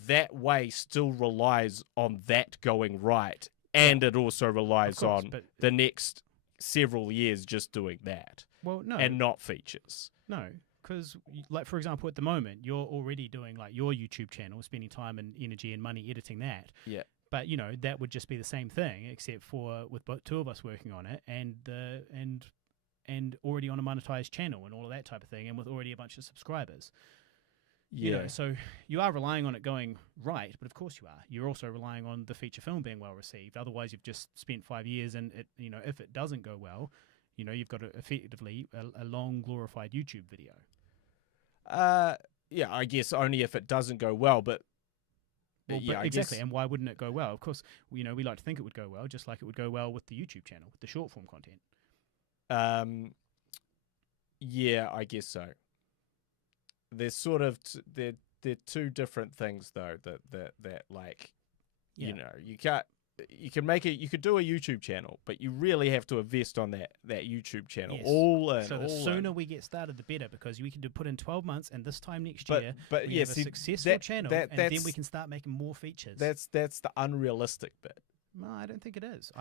that way still relies on that going right, and it also relies on the next several years just doing that. Well, no, and not features. No, because like for example, at the moment you're already doing like your YouTube channel, spending time and energy and money editing that. Yeah. But that would just be the same thing, except for with both two of us working on it, and already on a monetized channel and all of that type of thing, and with already a bunch of subscribers. Yeah. So you are relying on it going right, but of course you are. You're also relying on the feature film being well received. Otherwise, you've just spent 5 years, and if it doesn't go well, you've got effectively a long glorified YouTube video. Yeah, I guess only if it doesn't go well, but. Well, exactly, and why wouldn't it go well? Of course, we like to think it would go well, just like it would go well with the YouTube channel, with the short form content. Yeah, I guess so. There's sort of they're two different things though. That like, yeah. you could do a YouTube channel, but you really have to invest on that YouTube channel. Yes. So the sooner we get started, the better, because we can put in 12 months, and this time next year we have a successful channel, and then we can start making more features. That's the unrealistic bit. No, I don't think it is.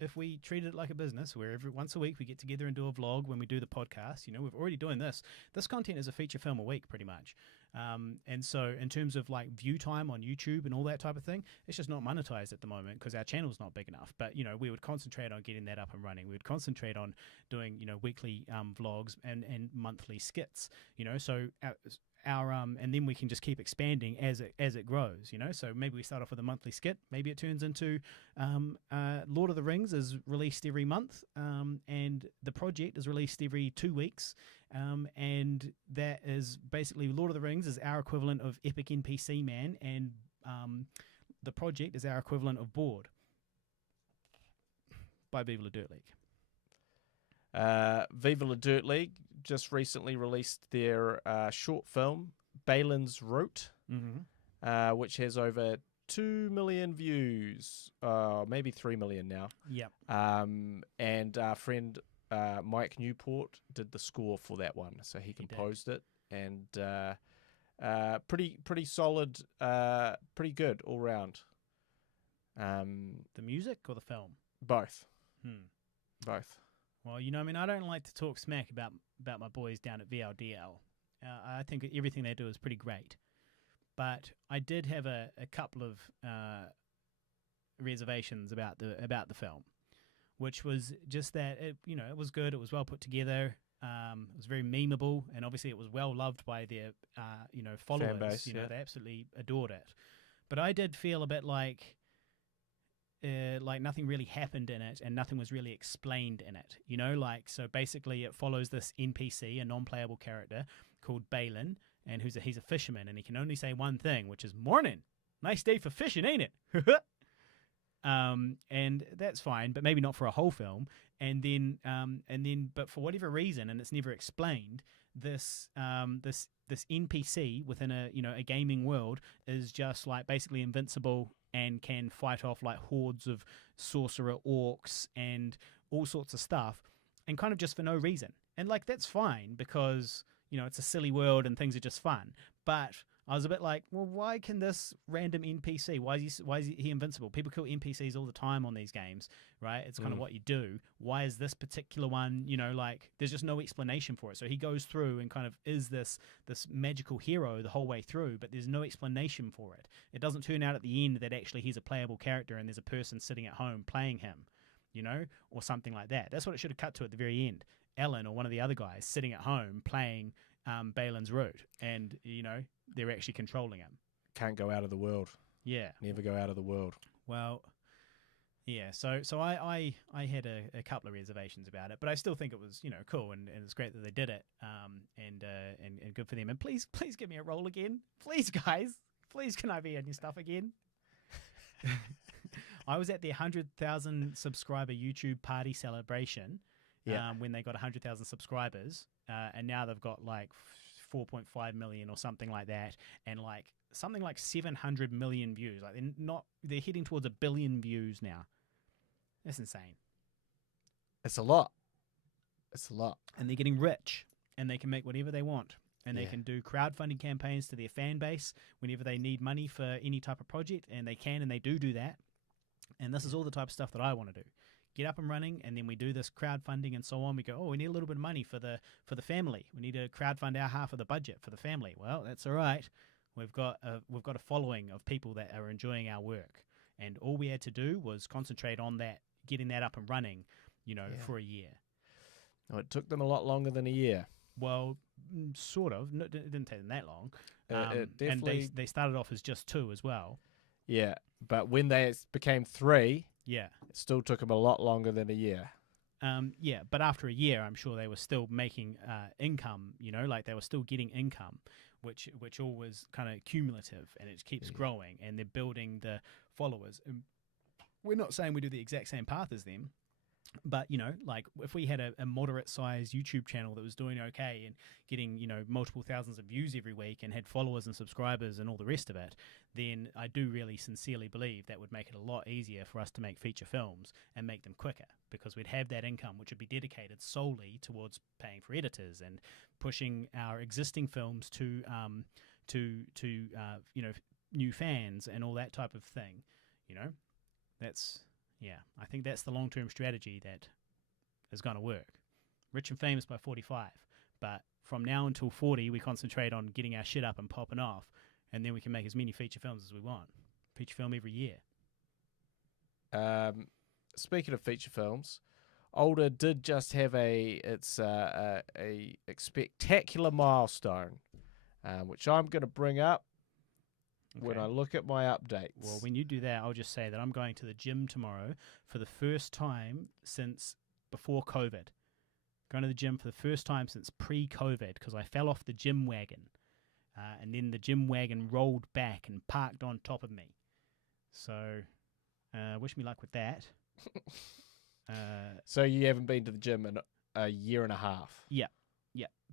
If we treat it like a business, where once a week we get together and do a vlog when we do the podcast, we're already doing this. This content is a feature film a week, pretty much. And so in terms of like view time on YouTube and all that type of thing, it's just not monetized at the moment because our channel's not big enough. But, we would concentrate on getting that up and running. We would concentrate on doing, weekly vlogs and monthly skits, so and then we can just keep expanding as it grows, So maybe we start off with a monthly skit. Maybe it turns into Lord of the Rings is released every month, and the project is released every 2 weeks. And that is basically Lord of the Rings is our equivalent of Epic NPC Man, and the project is our equivalent of Bored by Viva La Dirt League. Viva La Dirt League just recently released their short film, Balin's Route, which has over 2 million views, maybe 3 million now. Yep. And our friend Mike Newport did the score for that one, so he composed it, and pretty solid, pretty good all round. The music or the film? Both. Both. Well, I don't like to talk smack about my boys down at VLDL. I think everything they do is pretty great. But I did have a couple of reservations about the film, which was just that it was good. It was well put together. It was very memeable, and obviously it was well loved by their followers. Fan base, They absolutely adored it. But I did feel a bit like nothing really happened in it, and nothing was really explained in it. So basically it follows this NPC, a non-playable character called Balin, and he's a fisherman, and he can only say one thing, which is "Morning, nice day for fishing, ain't it?" And that's fine, but maybe not for a whole film. And then, but for whatever reason, and it's never explained, this NPC within a gaming world is just like basically invincible and can fight off like hordes of sorcerer orcs and all sorts of stuff. and kind of just for no reason. And like that's fine because it's a silly world and things are just fun. But I was a bit like, well, why can this random NPC? Why is he invincible? People kill NPCs all the time on these games, right? It's kind of what you do. Why is this particular one? Like there's just no explanation for it. So he goes through and kind of is this magical hero the whole way through, but there's no explanation for it. It doesn't turn out at the end that actually he's a playable character and there's a person sitting at home playing him, or something like that. That's what it should have cut to at the very end. Ellen or one of the other guys sitting at home playing Balin's root, and they're actually controlling him. Can't go out of the world. Yeah, never go out of the world. Well, yeah. So I had a couple of reservations about it, but I still think it was cool, and it's great that they did it. And good for them. And please give me a role again, please guys. Please, can I be in your stuff again? I was at the 100,000 subscriber YouTube party celebration. When they got 100,000 subscribers, and now they've got like 4.5 million or something like that, and like something like 700 million views. Like they're heading towards 1 billion views now. That's insane. It's a lot. And they're getting rich, and they can make whatever they want, and they can do crowdfunding campaigns to their fan base whenever they need money for any type of project, and they can, and they do that. And this is all the type of stuff that I want to do. Get up and running, and then we do this crowdfunding and so on. We go, we need a little bit of money for the family. We need to crowdfund our half of the budget for the family. Well, that's all right. We've got a following of people that are enjoying our work, and all we had to do was concentrate on that, getting that up and running, for a year. No, it took them a lot longer than a year. Well, sort of. No, it didn't take them that long. It definitely... And they started off as just 2 as well. Yeah, but when they became 3... Yeah. It still took them a lot longer than a year. Yeah, but after a year, I'm sure they were still making income, like they were still getting income, which all was kind of cumulative, and it keeps growing, and they're building the followers. And we're not saying we do the exact same path as them, but, like if we had a moderate-sized YouTube channel that was doing okay and getting, multiple thousands of views every week and had followers and subscribers and all the rest of it, then I do really sincerely believe that would make it a lot easier for us to make feature films and make them quicker, because we'd have that income which would be dedicated solely towards paying for editors and pushing our existing films to new fans and all that type of thing. I think that's the long-term strategy that is going to work. Rich and famous by 45, but from now until 40, we concentrate on getting our shit up and popping off, and then we can make as many feature films as we want. Feature film every year. Speaking of feature films, Older did just have a spectacular milestone, which I'm going to bring up when I look at my updates. Well, when you do that, I'll just say that I'm going to the gym tomorrow for the first time since before COVID. Going to the gym for the first time since pre-COVID, because I fell off the gym wagon. And then the gym wagon rolled back and parked on top of me. So, wish me luck with that. So you haven't been to the gym in a year and a half? Yeah.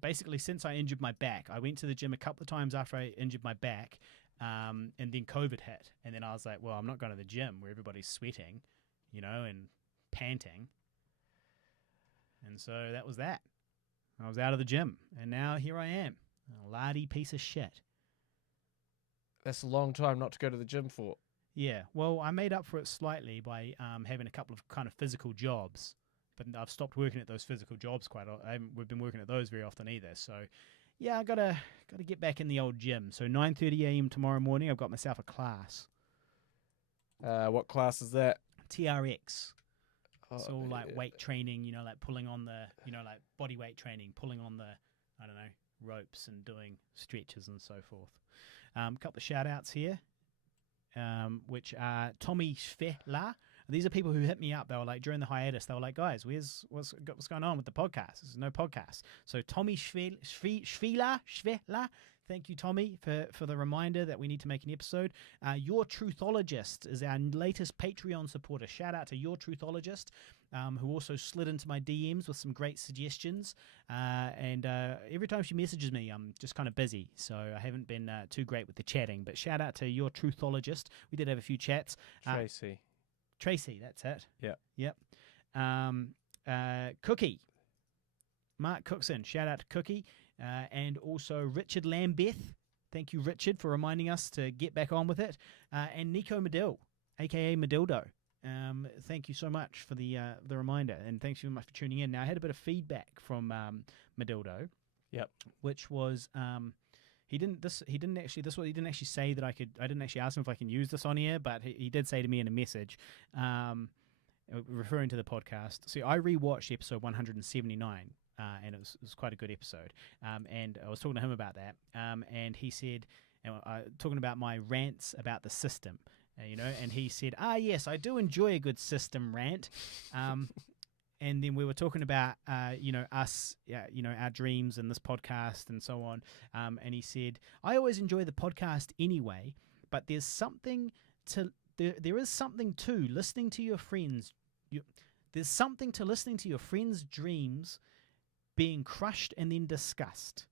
Basically, since I injured my back, I went to the gym a couple of times after I injured my back, and then COVID hit. And then I was like, well, I'm not going to the gym where everybody's sweating, and panting. And so that was that. I was out of the gym, and now here I am, a lardy piece of shit. That's a long time not to go to the gym for. Yeah, well, I made up for it slightly by having a couple of kind of physical jobs, but I've stopped working at those physical jobs quite a lot. We've been working at those very often either. So, yeah, I gotta get back in the old gym. So 9:30 a.m. tomorrow morning, I've got myself a class. What class is that? TRX. It's all like weight training, like pulling on the, like body weight training, pulling on the, ropes and doing stretches and so forth. A couple of shout outs here, which are Tommy Schwela. These are people who hit me up. They were like, during the hiatus, they were like, guys, what's going on with the podcast? There's no podcast. So Tommy Schwela, thank you, Tommy, for the reminder that we need to make an episode. Your Truthologist is our latest Patreon supporter. Shout out to Your Truthologist, who also slid into my DMs with some great suggestions. And every time she messages me, I'm just kind of busy, so I haven't been too great with the chatting. But shout out to Your Truthologist. We did have a few chats. Tracy, that's it. Yeah. Yep. Cookie. Mark Cookson, shout out to Cookie, and also Richard Lambeth. Thank you, Richard, for reminding us to get back on with it. And Nico Medill, a.k.a. Medildo. Thank you so much for the reminder, and thanks very much for tuning in. Now, I had a bit of feedback from Medildo. Yep. Which was he didn't actually say that I didn't actually ask him if I can use this on here, but he did say to me in a message, referring to the podcast. See, I rewatched episode 179. And it was quite a good episode. And I was talking to him about that. And he said, talking about my rants about the system, and he said, yes, I do enjoy a good system rant. And then we were talking about, us, our dreams and this podcast and so on. And he said, I always enjoy the podcast anyway, but there's something there is something to listening to your friends. There's something to listening to your friends' dreams being crushed and then discussed.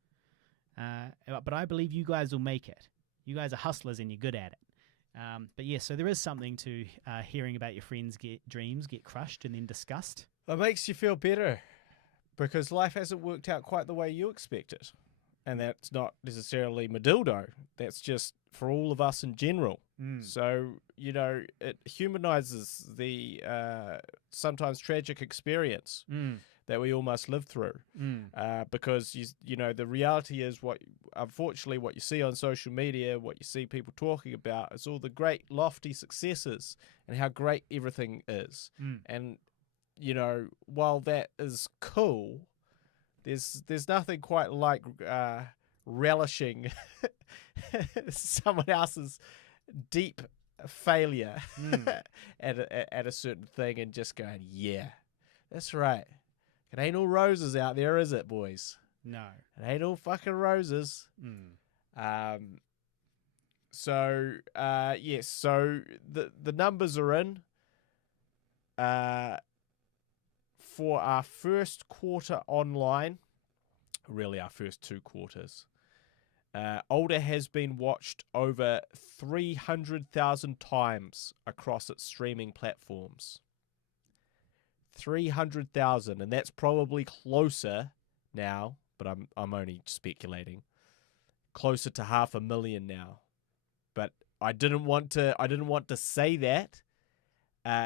But I believe you guys will make it. You guys are hustlers and you're good at it. But yeah, so there is something to hearing about your friends' dreams get crushed and then discussed. It makes you feel better because life hasn't worked out quite the way you expect it. And that's not necessarily Medildo. That's just for all of us in general. So, it humanizes the sometimes tragic experience that we all must live through. Because, the reality is unfortunately, what you see on social media, what you see people talking about is all the great lofty successes and how great everything is. And, while that is cool, there's nothing quite like relishing someone else's deep failure at a certain thing and just going, yeah, that's right. It ain't all roses out there, is it, boys? No. It ain't all fucking roses. So the numbers are in. For our first quarter online, really our first 2 quarters, Older has been watched over 300,000 times across its streaming platforms. 300,000, and that's probably closer now, but I'm only speculating. Closer to 500,000 now. But I didn't want to say that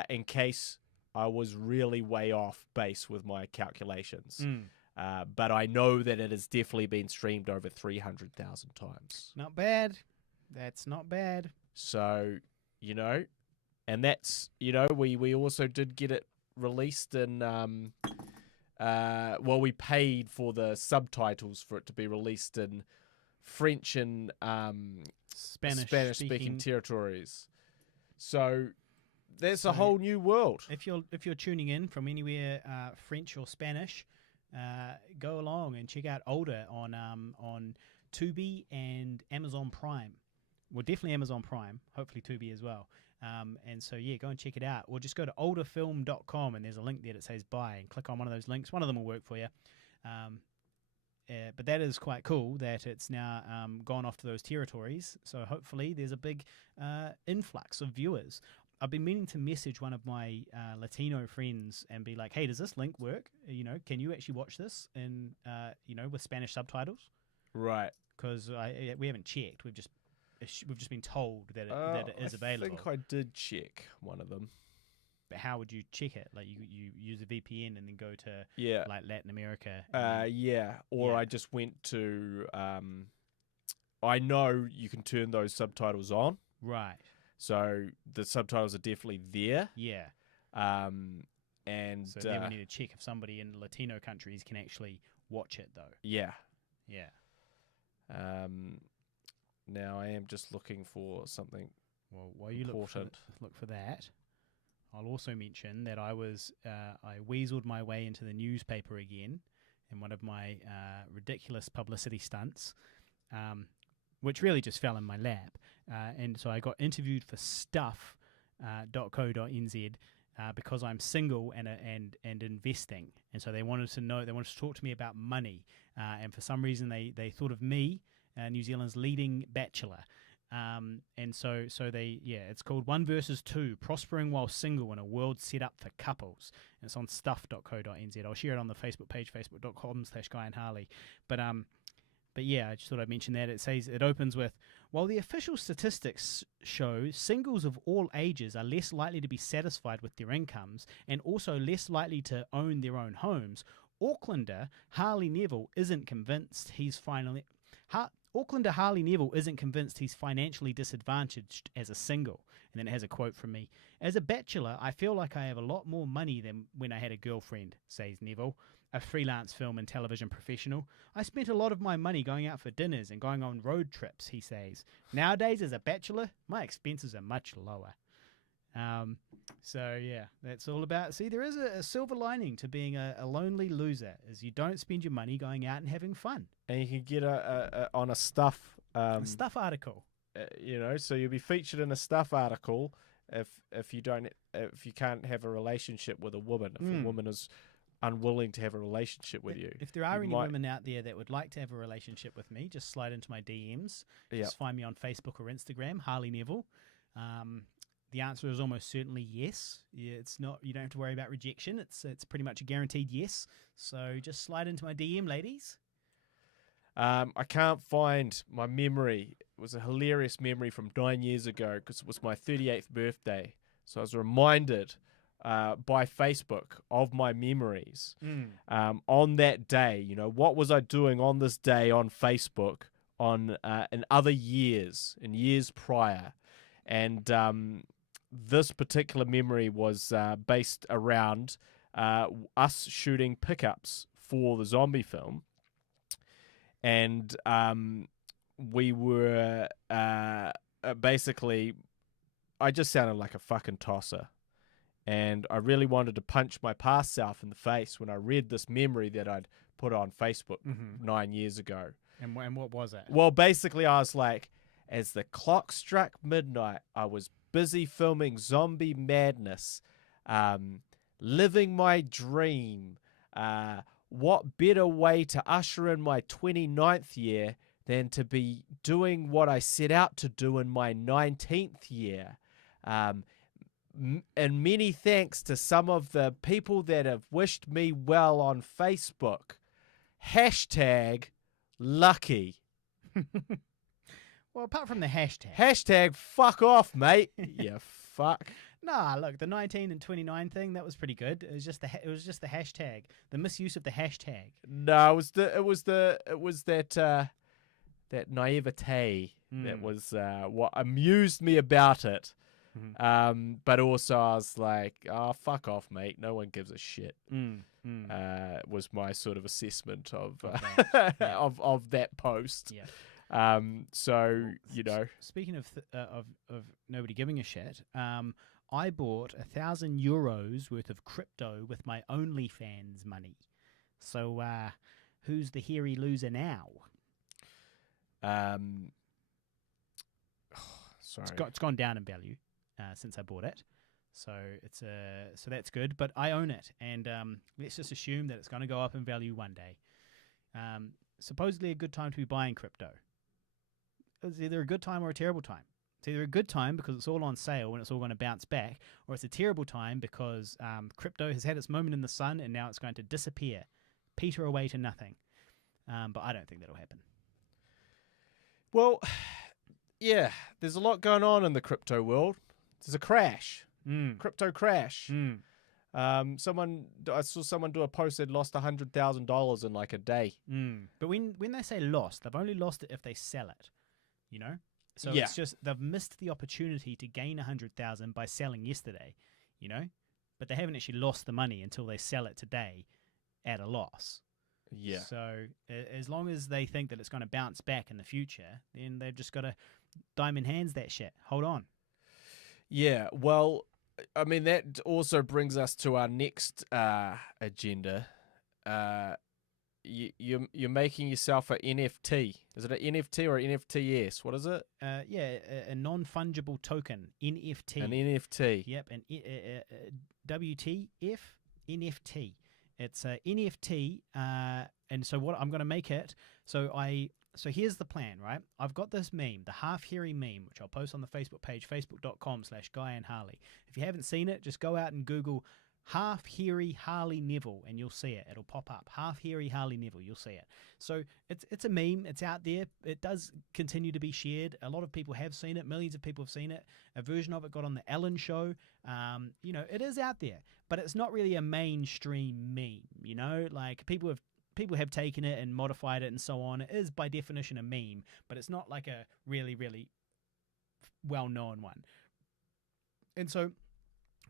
in case I was really way off base with my calculations. But I know that it has definitely been streamed over 300,000 times. Not bad. That's not bad. So, and that's, we also did get it released in, we paid for the subtitles for it to be released in French and Spanish-speaking territories. So there's a whole new world. If you're tuning in from anywhere French or Spanish, go along and check out Older on Tubi and Amazon Prime. Well, definitely Amazon Prime, hopefully Tubi as well. And so, yeah, go and check it out. Or just go to olderfilm.com and there's a link there that says buy and click on one of those links. One of them will work for you. But that is quite cool that it's now gone off to those territories. So hopefully there's a big influx of viewers. I've been meaning to message one of my Latino friends and be like, hey, does this link work? Can you actually watch this in, with Spanish subtitles? Right. Because we haven't checked. We've just been told that it is available. I think I did check one of them. But how would you check it? Like you use a VPN and then go to like Latin America? I just went to. I know you can turn those subtitles on. Right. So the subtitles are definitely there. Yeah. And so then we need to check if somebody in Latino countries can actually watch it, though. Yeah. Yeah. Now I am just looking for something. Well, while you look for that, I'll also mention that I weaseled my way into the newspaper again in one of my ridiculous publicity stunts, which really just fell in my lap. And so I got interviewed for stuff.co.nz because I'm single and investing. And so they wanted to talk to me about money. And for some reason they thought of me, New Zealand's leading bachelor. And so they, it's called One versus Two: Prospering While Single in a World Set Up for Couples. And it's on stuff.co.nz. I'll share it on the Facebook page, facebook.com/GuyandHarley. But yeah, I just thought I'd mention that. It says, it opens with, while the official statistics show singles of all ages are less likely to be satisfied with their incomes and also less likely to own their own homes, Aucklander Harley Neville isn't convinced he's financially disadvantaged as a single. And then it has a quote from me. As a bachelor, I feel like I have a lot more money than when I had a girlfriend, says Neville, a freelance film and television professional. I spent a lot of my money going out for dinners and going on road trips, he says. Nowadays, as a bachelor, my expenses are much lower. So yeah, that's all about. See, there is a silver lining to being a lonely loser, is you don't spend your money going out and having fun. And you can get on a stuff A stuff article. So you'll be featured in a stuff article if you can't have a relationship with a woman. If a woman is unwilling to have a relationship with you. If there are any women out there that would like to have a relationship with me, just slide into my DMs. Just find me on Facebook or Instagram, Harley Neville. The answer is almost certainly yes. Yeah, it's not. You don't have to worry about rejection. It's pretty much a guaranteed yes. So just slide into my DM, ladies. I can't find my memory. It was a hilarious memory from 9 years ago because it was my 38th birthday. So I was reminded by Facebook of my memories on that day. What was I doing on this day on Facebook in other years, in years prior? And this particular memory was based around us shooting pickups for the zombie film. And we were basically, I just sounded like a fucking tosser. And I really wanted to punch my past self in the face when I read this memory that I'd put on Facebook 9 years ago. And what was it? Well, basically, I was like, as the clock struck midnight, I was busy filming Zombie Madness, living my dream. What better way to usher in my 29th year than to be doing what I set out to do in my 19th year? And many thanks to some of the people that have wished me well on Facebook. Hashtag lucky. Well, apart from the hashtag. Hashtag fuck off, mate. Yeah, fuck. Nah, look, the 19 and 29 thing, that was pretty good. It was just the hashtag, the misuse of the hashtag. No, it was that naivete that was what amused me about it. But also I was like, oh, fuck off, mate. No one gives a shit. Was my sort of assessment of of that post. Yeah. So Speaking of nobody giving a shit, I bought €1,000 worth of crypto with my OnlyFans money. So who's the hairy loser now? Sorry, it's gone down in value since I bought it. So so that's good. But I own it, and let's just assume that it's going to go up in value one day. Supposedly a good time to be buying crypto. It's either a good time or a terrible time. It's either a good time because it's all on sale and it's all going to bounce back, or it's a terrible time because crypto has had its moment in the sun and now it's going to disappear, peter away to nothing. But I don't think that'll happen. Well, yeah, there's a lot going on in the crypto world. There's a crash, crypto crash. I saw someone do a post that lost $100,000 in like a day. But when they say lost, they've only lost it if they sell it. So it's just they've missed the opportunity to gain 100,000 by selling yesterday. But they haven't actually lost the money until they sell it today at a loss. Yeah. So as long as they think that it's going to bounce back in the future, then they've just got to diamond hands that shit. Hold on. Yeah. Well, I mean, that also brings us to our next agenda. You're making yourself an NFT. Is it an NFT or an NFTs? What is it? A non-fungible token, NFT. An NFT. Yep, an WTF NFT. It's a NFT, and so what I'm going to make it. So I So here's the plan, right? I've got this meme, the half hairy meme, which I'll post on the Facebook page, facebook.com/GuyandHarley. If you haven't seen it, just go out and Google half hairy Harley Neville and you'll see it. It'll pop up. Half hairy Harley Neville, you'll see it. So it's a meme. It's out there. It does continue to be shared. A lot of people have seen it. Millions of people have seen it. A version of it got on the Ellen show. It is out there, but it's not really a mainstream meme. Like people have taken it and modified it and so on. It is by definition a meme, but it's not like a really, really well-known one. And so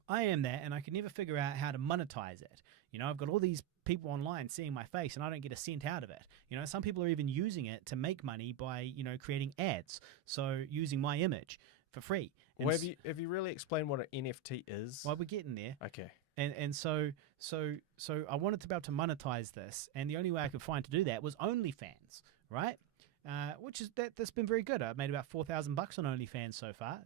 I am that, and I can never figure out how to monetize it. I've got all these people online seeing my face, and I don't get a cent out of it. Some people are even using it to make money by, creating ads. So using my image for free. And well, have you really explained what an NFT is? Well, we're getting there. Okay. And so I wanted to be able to monetize this, and the only way I could find to do that was OnlyFans, right? That's been very good. I've made about $4,000 on OnlyFans so far.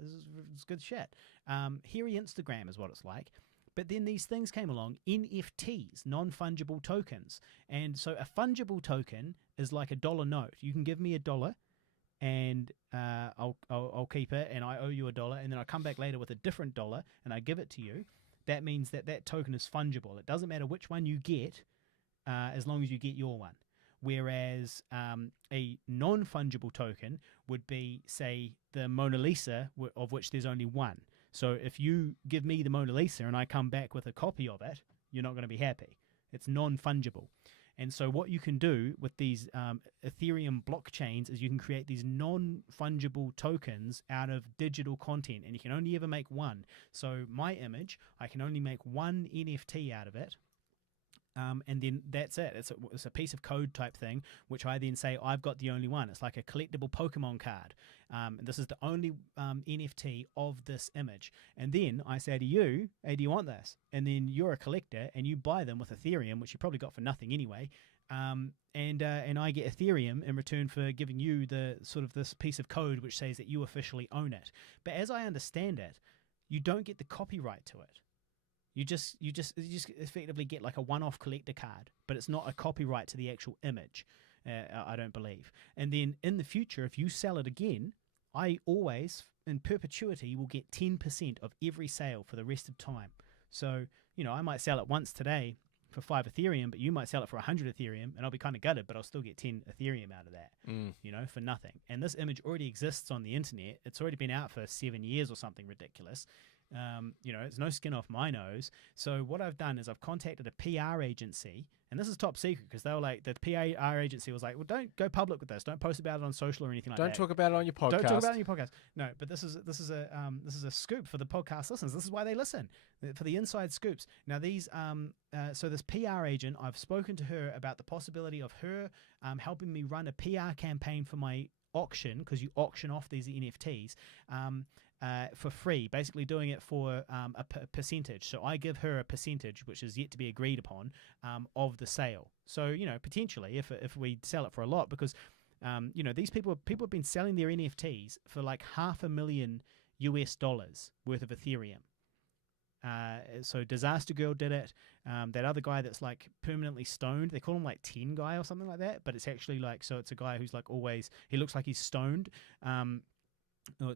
It's good shit. Hairy Instagram is what it's like. But then these things came along, NFTs, non-fungible tokens. And so a fungible token is like a dollar note. You can give me $1 and I'll keep it, and I owe you $1, and then I come back later with a different dollar and I give it to you. That means that token is fungible. It doesn't matter which one you get, as long as you get your one. Whereas a non-fungible token would be, say, the Mona Lisa, of which there's only one. So if you give me the Mona Lisa and I come back with a copy of it, you're not going to be happy. It's non-fungible. And so what you can do with these Ethereum blockchains is you can create these non-fungible tokens out of digital content, and you can only ever make one. So my image, I can only make one NFT out of it. And then that's it. It's a piece of code type thing, which I then say I've got the only one. It's like a collectible Pokemon card. And this is the only NFT of this image. And then I say to you, hey, do you want this? And then you're a collector and you buy them with Ethereum, which you probably got for nothing anyway. And I get Ethereum in return for giving you the sort of this piece of code which says that you officially own it. But as I understand it, you don't get the copyright to it. You just effectively get like a one-off collector card, but it's not a copyright to the actual image, I don't believe. And then in the future, if you sell it again, I always, in perpetuity, will get 10% of every sale for the rest of time. So, I might sell it once today for 5 Ethereum, but you might sell it for 100 Ethereum, and I'll be kind of gutted, but I'll still get 10 Ethereum out of that, for nothing. And this image already exists on the internet. It's already been out for 7 years or something ridiculous. It's no skin off my nose. So what I've done is I've contacted a PR agency, and this is top secret because they were like, the PR agency was like, well, don't go public with this. Don't post about it on social or anything like that. Don't talk about it on your podcast. Don't talk about it on your podcast. No, but this is a scoop for the podcast listeners. This is why they listen, for the inside scoops. Now these so this PR agent, I've spoken to her about the possibility of her helping me run a PR campaign for my auction, because you auction off these NFTs. For free, basically doing it for a percentage. So I give her a percentage, which is yet to be agreed upon, of the sale. So, potentially, if we sell it for a lot, because, these people have been selling their NFTs for like $500,000 US worth of Ethereum. So Disaster Girl did it. That other guy that's like permanently stoned, they call him like 10 guy or something like that, but it's actually like, so it's a guy who's like always, he looks like he's stoned.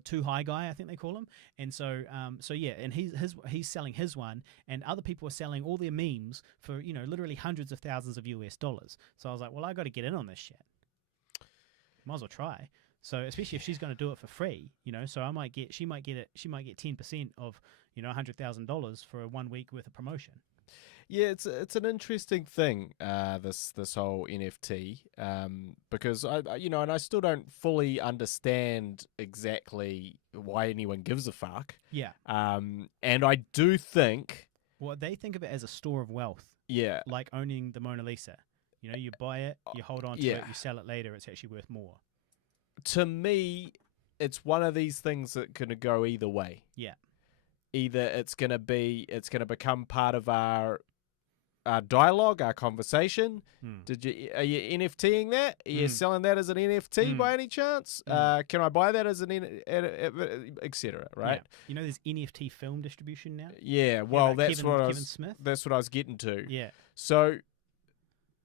Too high guy, I think they call him. And so yeah, and he's selling his one, and other people are selling all their memes for literally hundreds of thousands of US dollars. So I was like, well, I got to get in on this shit. Might as well try. So especially if she's going to do it for free, so she might get 10% of $100,000 for a 1 week worth of promotion. Yeah, it's an interesting thing, this whole NFT, because I still don't fully understand exactly why anyone gives a fuck. Yeah. And I do think, well, they think of it as a store of wealth. Yeah. Like owning the Mona Lisa. You buy it, you hold on to it, you sell it later, it's actually worth more. To me, it's one of these things that can go either way. Yeah. Either it's gonna become part of our dialogue, our conversation. Are you NFTing that? Are you selling that as an NFT by any chance? Can I buy that as an etc. Right? Yeah. There's NFT film distribution now. Yeah. Well, that's what I was getting to. Yeah. So,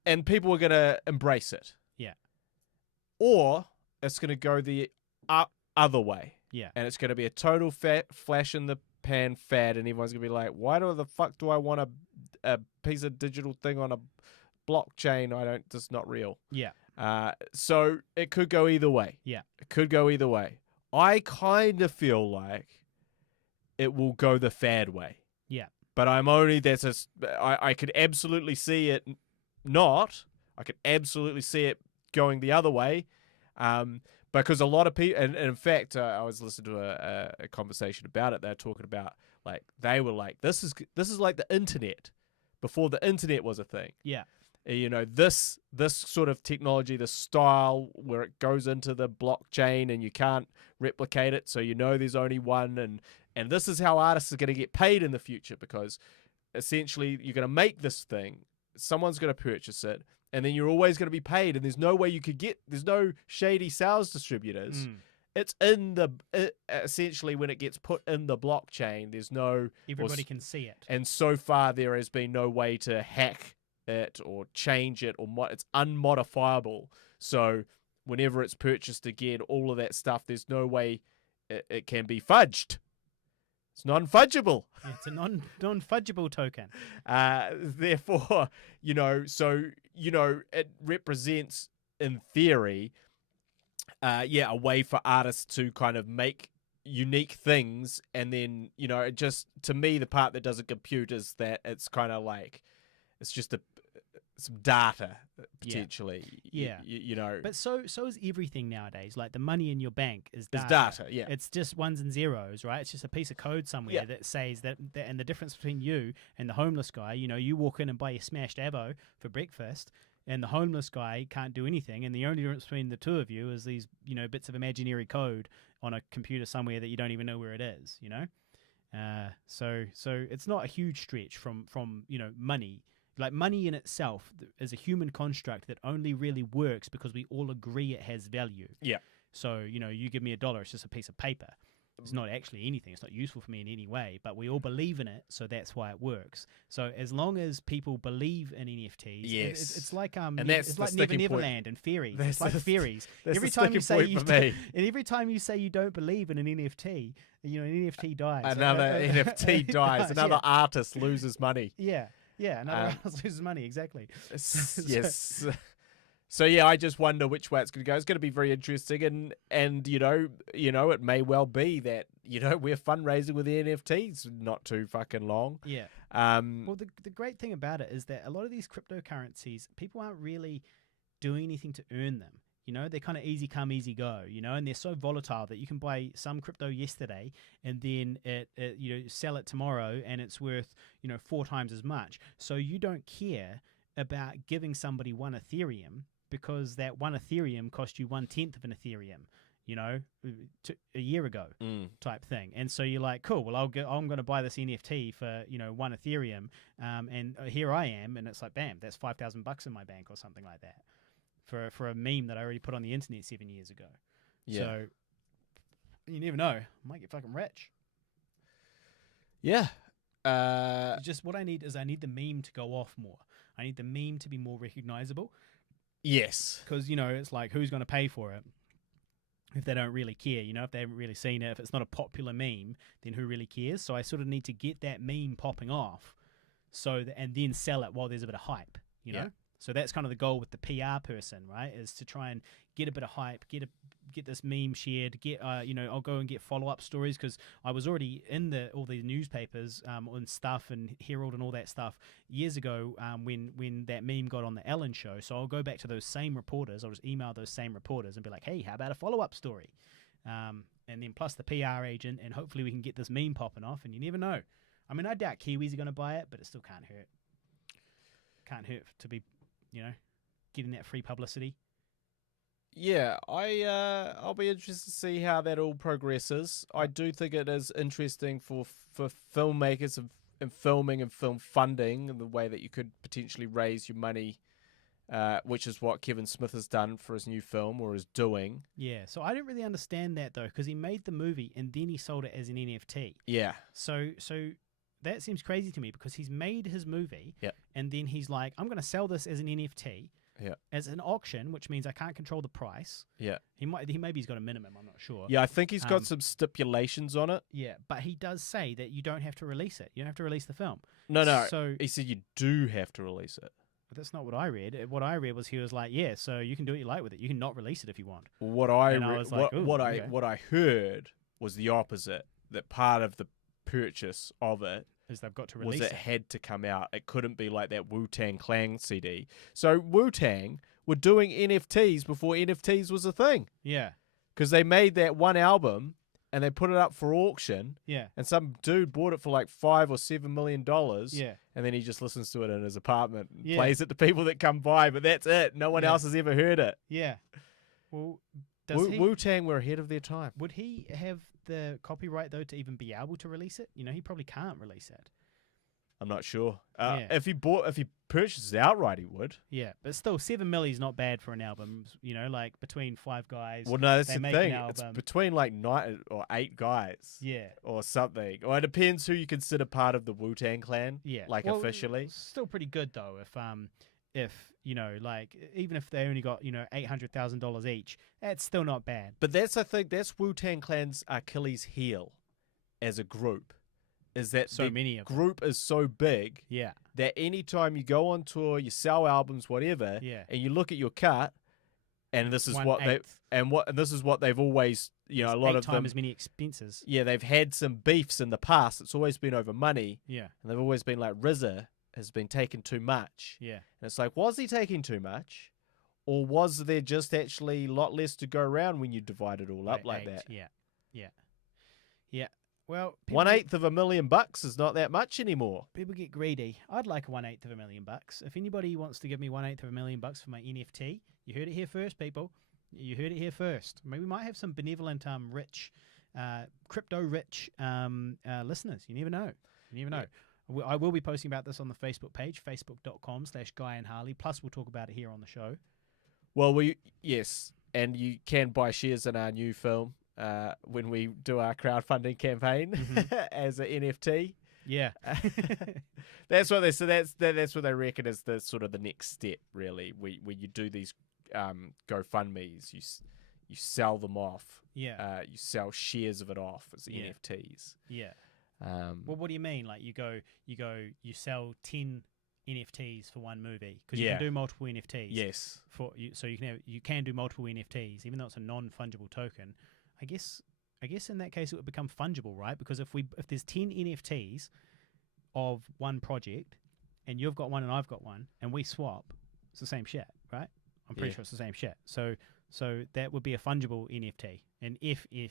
and people are gonna embrace it. Yeah. or it's going to go the other way. Yeah. And it's going to be a total flash in the pan fad, and everyone's going to be like, why the fuck do I want a piece of digital thing on a blockchain? It's not real. Yeah. So it could go either way. Yeah. It could go either way. I kind of feel like it will go the fad way. Yeah. But I could absolutely see it not. I could absolutely see it going the other way. Because a lot of people, and in fact, I was listening to a conversation about it. They're talking about, like, they were like, this is like the internet before the internet was a thing. Yeah. You know, this sort of technology, this style where it goes into the blockchain and you can't replicate it, so you know there's only one, and this is how artists are going to get paid in the future, because essentially you're going to make this thing, someone's going to purchase it, and then you're always going to be paid, and there's no way you could there's no shady sales distributors. It's essentially when it gets put in the blockchain, there's no... Everybody can see it. And so far there has been no way to hack it or change it, or it's unmodifiable. So whenever it's purchased again, all of that stuff, there's no way it can be fudged. It's non-fudgeable. Yeah, it's a non-fudgeable token. Therefore, it represents, in theory, a way for artists to kind of make unique things, and then, just, to me, the part that doesn't compute is that it's kind of like, it's just some data, potentially. Yeah. But so is everything nowadays. Like, the money in your bank is data. It's data, yeah. It's just ones and zeros, right? It's just a piece of code somewhere that says that, and the difference between you and the homeless guy, you walk in and buy your smashed avo for breakfast, and the homeless guy can't do anything, and the only difference between the two of you is these, bits of imaginary code on a computer somewhere that you don't even know where it is, So it's not a huge stretch from money. Like, money in itself is a human construct that only really works because we all agree it has value. Yeah. So, you give me $1, it's just a piece of paper. It's not actually anything. It's not useful for me in any way, but we all believe in it, so that's why it works. So as long as people believe in NFTs, it's like it's like Neverland and fairies. It's like fairies. Every time you say every time you say you don't believe in an NFT, an NFT dies. Another NFT dies. Another artist loses money. Yeah. Yeah, another artist loses money, exactly. Yes. So yeah, I just wonder which way it's going to go. It's going to be very interesting, and it may well be that we're fundraising with the NFTs not too fucking long. Yeah. Well, the great thing about it is that a lot of these cryptocurrencies, people aren't really doing anything to earn them. They're kind of easy come, easy go. And they're so volatile that you can buy some crypto yesterday and then sell it tomorrow and it's worth 4 times as much. So you don't care about giving somebody 1 Ethereum, because that 1 Ethereum cost you 1/10 of an Ethereum, a year ago, type thing. And so you're like, cool, well, I'm going to buy this NFT for 1 Ethereum, and here I am, and it's like, bam, that's $5,000 in my bank or something like that for a meme that I already put on the internet 7 years ago. Yeah. So you never know, I might get fucking rich. Yeah. Just what I need is the meme to go off more. I need the meme to be more recognizable. Yes. Because, it's like, who's going to pay for it if they don't really care? If they haven't really seen it, if it's not a popular meme, then who really cares? So I sort of need to get that meme popping off and then sell it while there's a bit of hype, know? So that's kind of the goal with the PR person, right? Is to try and get a bit of hype, get this meme shared, I'll go and get follow-up stories, because I was already in all these newspapers and stuff, and Herald and all that stuff years ago when that meme got on the Ellen show. So I'll go back to those same reporters. I'll just email those same reporters and be like, hey, how about a follow-up story? And then plus the PR agent, and hopefully we can get this meme popping off, and you never know. I mean, I doubt Kiwis are going to buy it, but it still can't hurt. Can't hurt to be, getting that free publicity. Yeah, I'll be interested to see how that all progresses. I do think it is interesting for filmmakers and filming and film funding, and the way that you could potentially raise your money, which is what Kevin Smith has done for his new film, or is doing. Yeah, so I don't really understand that, though, because he made the movie and then he sold it as an NFT. Yeah. So that seems crazy to me, because he's made his movie, and then he's like, I'm going to sell this as an NFT. Yeah. As an auction, which means I can't control the price. Yeah. Maybe he's got a minimum. I'm not sure. Yeah, I think he's got some stipulations on it. Yeah, but he does say that you don't have to release it. You don't have to release the film. No. So he said you do have to release it. that's not what I read. What I read was he was like, yeah, so you can do what you like with it. You can not release it if you want. What I heard was the opposite. That part of the purchase of it is they've got to release it had to come out. It couldn't be like that Wu-Tang Clan CD. So Wu-Tang were doing NFTs before NFTs was a thing. Yeah. Because they made that one album and they put it up for auction. Yeah. And some dude bought it for like $5 or $7 million. Yeah. And then he just listens to it in his apartment and Yeah. plays it to people that come by. But that's it. No one else has ever heard it. Yeah. Well, Wu-Tang were ahead of their time. Would he have the copyright, though, to even be able to release it? You know, he probably can't release it. I'm not sure. Yeah. If he purchased it outright, he would. Yeah, but still, 7 million is not bad for an album. You know, like between 5 guys. Well, no, that's they the make thing. an It's album. between like 9 or 8 guys. Yeah. Or something. Or it depends who you consider part of the Wu-Tang Clan. Yeah. Like Well, officially. Still pretty good though. If you know, like even if they only got $800,000 each, that's still not bad. But I think that's Wu-Tang Clan's Achilles heel as a group. Is that So many of them. group is so big Yeah. that anytime you go on tour, you sell albums, whatever, Yeah. and you look at your cut, and this is what 1/8. this is what they've always, a lot of them, as many expenses. yeah, they've had some beefs in the past. It's always been over money, Yeah. and they've always been like RZA has been taking too much, Yeah. and it's like, was he taking too much, or was there just actually a lot less to go around when you divide it all up like that? Yeah. Yeah. Yeah. Well, $1/8 of $1,000,000 is not that much anymore. people get greedy. I'd like $1/8 of $1,000,000. If anybody wants to give me $1/8 of $1,000,000 for my NFT, you heard it here first, people. You heard it here first. Maybe we might have some benevolent, rich, crypto-rich listeners. You never know. You never know. I will be posting about this on the Facebook page, facebook.com/Guy and Harley. Plus, we'll talk about it here on the show. Well, yes, and you can buy shares in our new film when we do our crowdfunding campaign as an NFT. Yeah, that's what they that's what they reckon is the sort of the next step, really. Where you do these GoFundMe's, you sell them off. Yeah, you sell shares of it off as NFTs. Yeah. Well, what do you mean? Like you sell 10 NFTs for one movie because you can do multiple NFTs. Yes. So you can do multiple NFTs even though it's a non-fungible token. I guess in that case it would become fungible, right? Because if there's 10 NFTs of one project and you've got one and I've got one and we swap, it's the same shit, right? I'm pretty sure it's the same shit. So that would be a fungible NFT. An if NFT.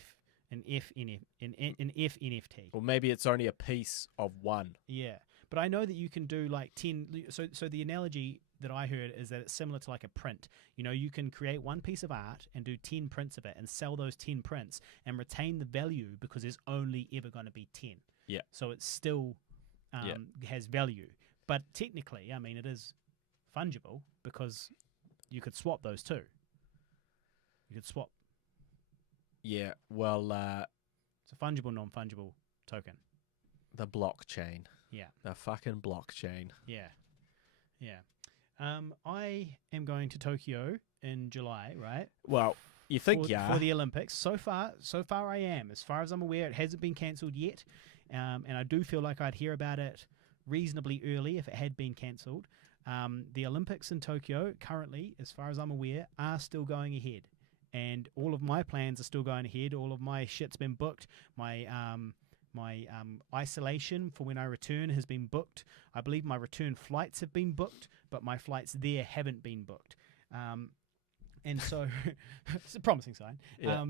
Or maybe it's only a piece of one. Yeah. But I know that you can do like 10. So the analogy that I heard is that it's similar to like a print. You can create one piece of art and do 10 prints of it and sell those 10 prints and retain the value because there's only ever going to be 10. Yeah. So it still has value. But technically, I mean, it is fungible because you could swap those two. You could swap. Yeah, well... it's a fungible, non-fungible token. The blockchain. Yeah. The fucking blockchain. Yeah. Yeah. I am going to Tokyo in July, right? Well, you think, for the Olympics. So far I am. As far as I'm aware, it hasn't been cancelled yet. And I do feel like I'd hear about it reasonably early if it had been cancelled. The Olympics in Tokyo currently, as far as I'm aware, are still going ahead. And all of my plans are still going ahead. All of my shit's been booked. My isolation for when I return has been booked. I believe my return flights have been booked, but my flights there haven't been booked. And so it's a promising sign. Yeah.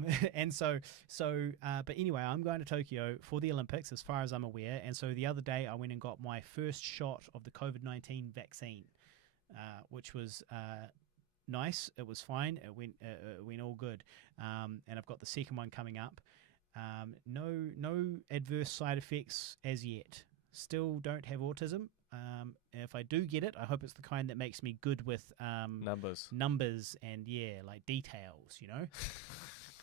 But anyway, I'm going to Tokyo for the Olympics as far as I'm aware. And so the other day I went and got my first shot of the COVID-19 vaccine, which was nice. It was fine. It went all good. And I've got the second one coming up. No adverse side effects as yet. Still don't have autism. If I do get it, I hope it's the kind that makes me good with numbers and like details.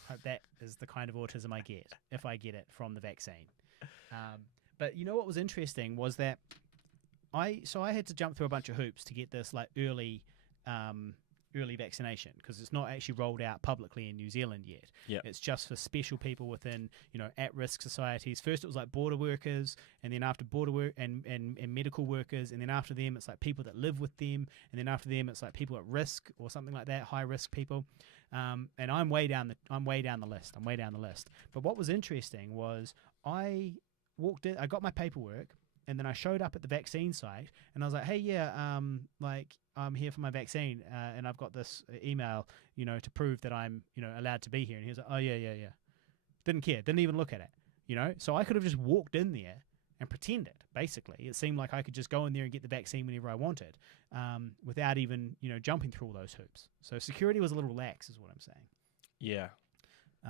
Hope that is the kind of autism I get if I get it from the vaccine. But what was interesting was that I had to jump through a bunch of hoops to get this like early early vaccination because it's not actually rolled out publicly in New Zealand yet. Yep. It's just for special people within, at-risk societies. First it was like border workers, and then after border work and medical workers, and then after them it's like people that live with them, and then after them it's like people at risk or something like that, high risk people. And I'm way down the list. But what was interesting was I walked in, I got my paperwork, and then I showed up at the vaccine site, and I was like, hey, yeah, I'm here for my vaccine, and I've got this email, to prove that I'm, allowed to be here. And he was like, oh, yeah. Didn't care, didn't even look at it, So I could have just walked in there and pretended, basically. It seemed like I could just go in there and get the vaccine whenever I wanted, without even, jumping through all those hoops. So security was a little lax, is what I'm saying. Yeah.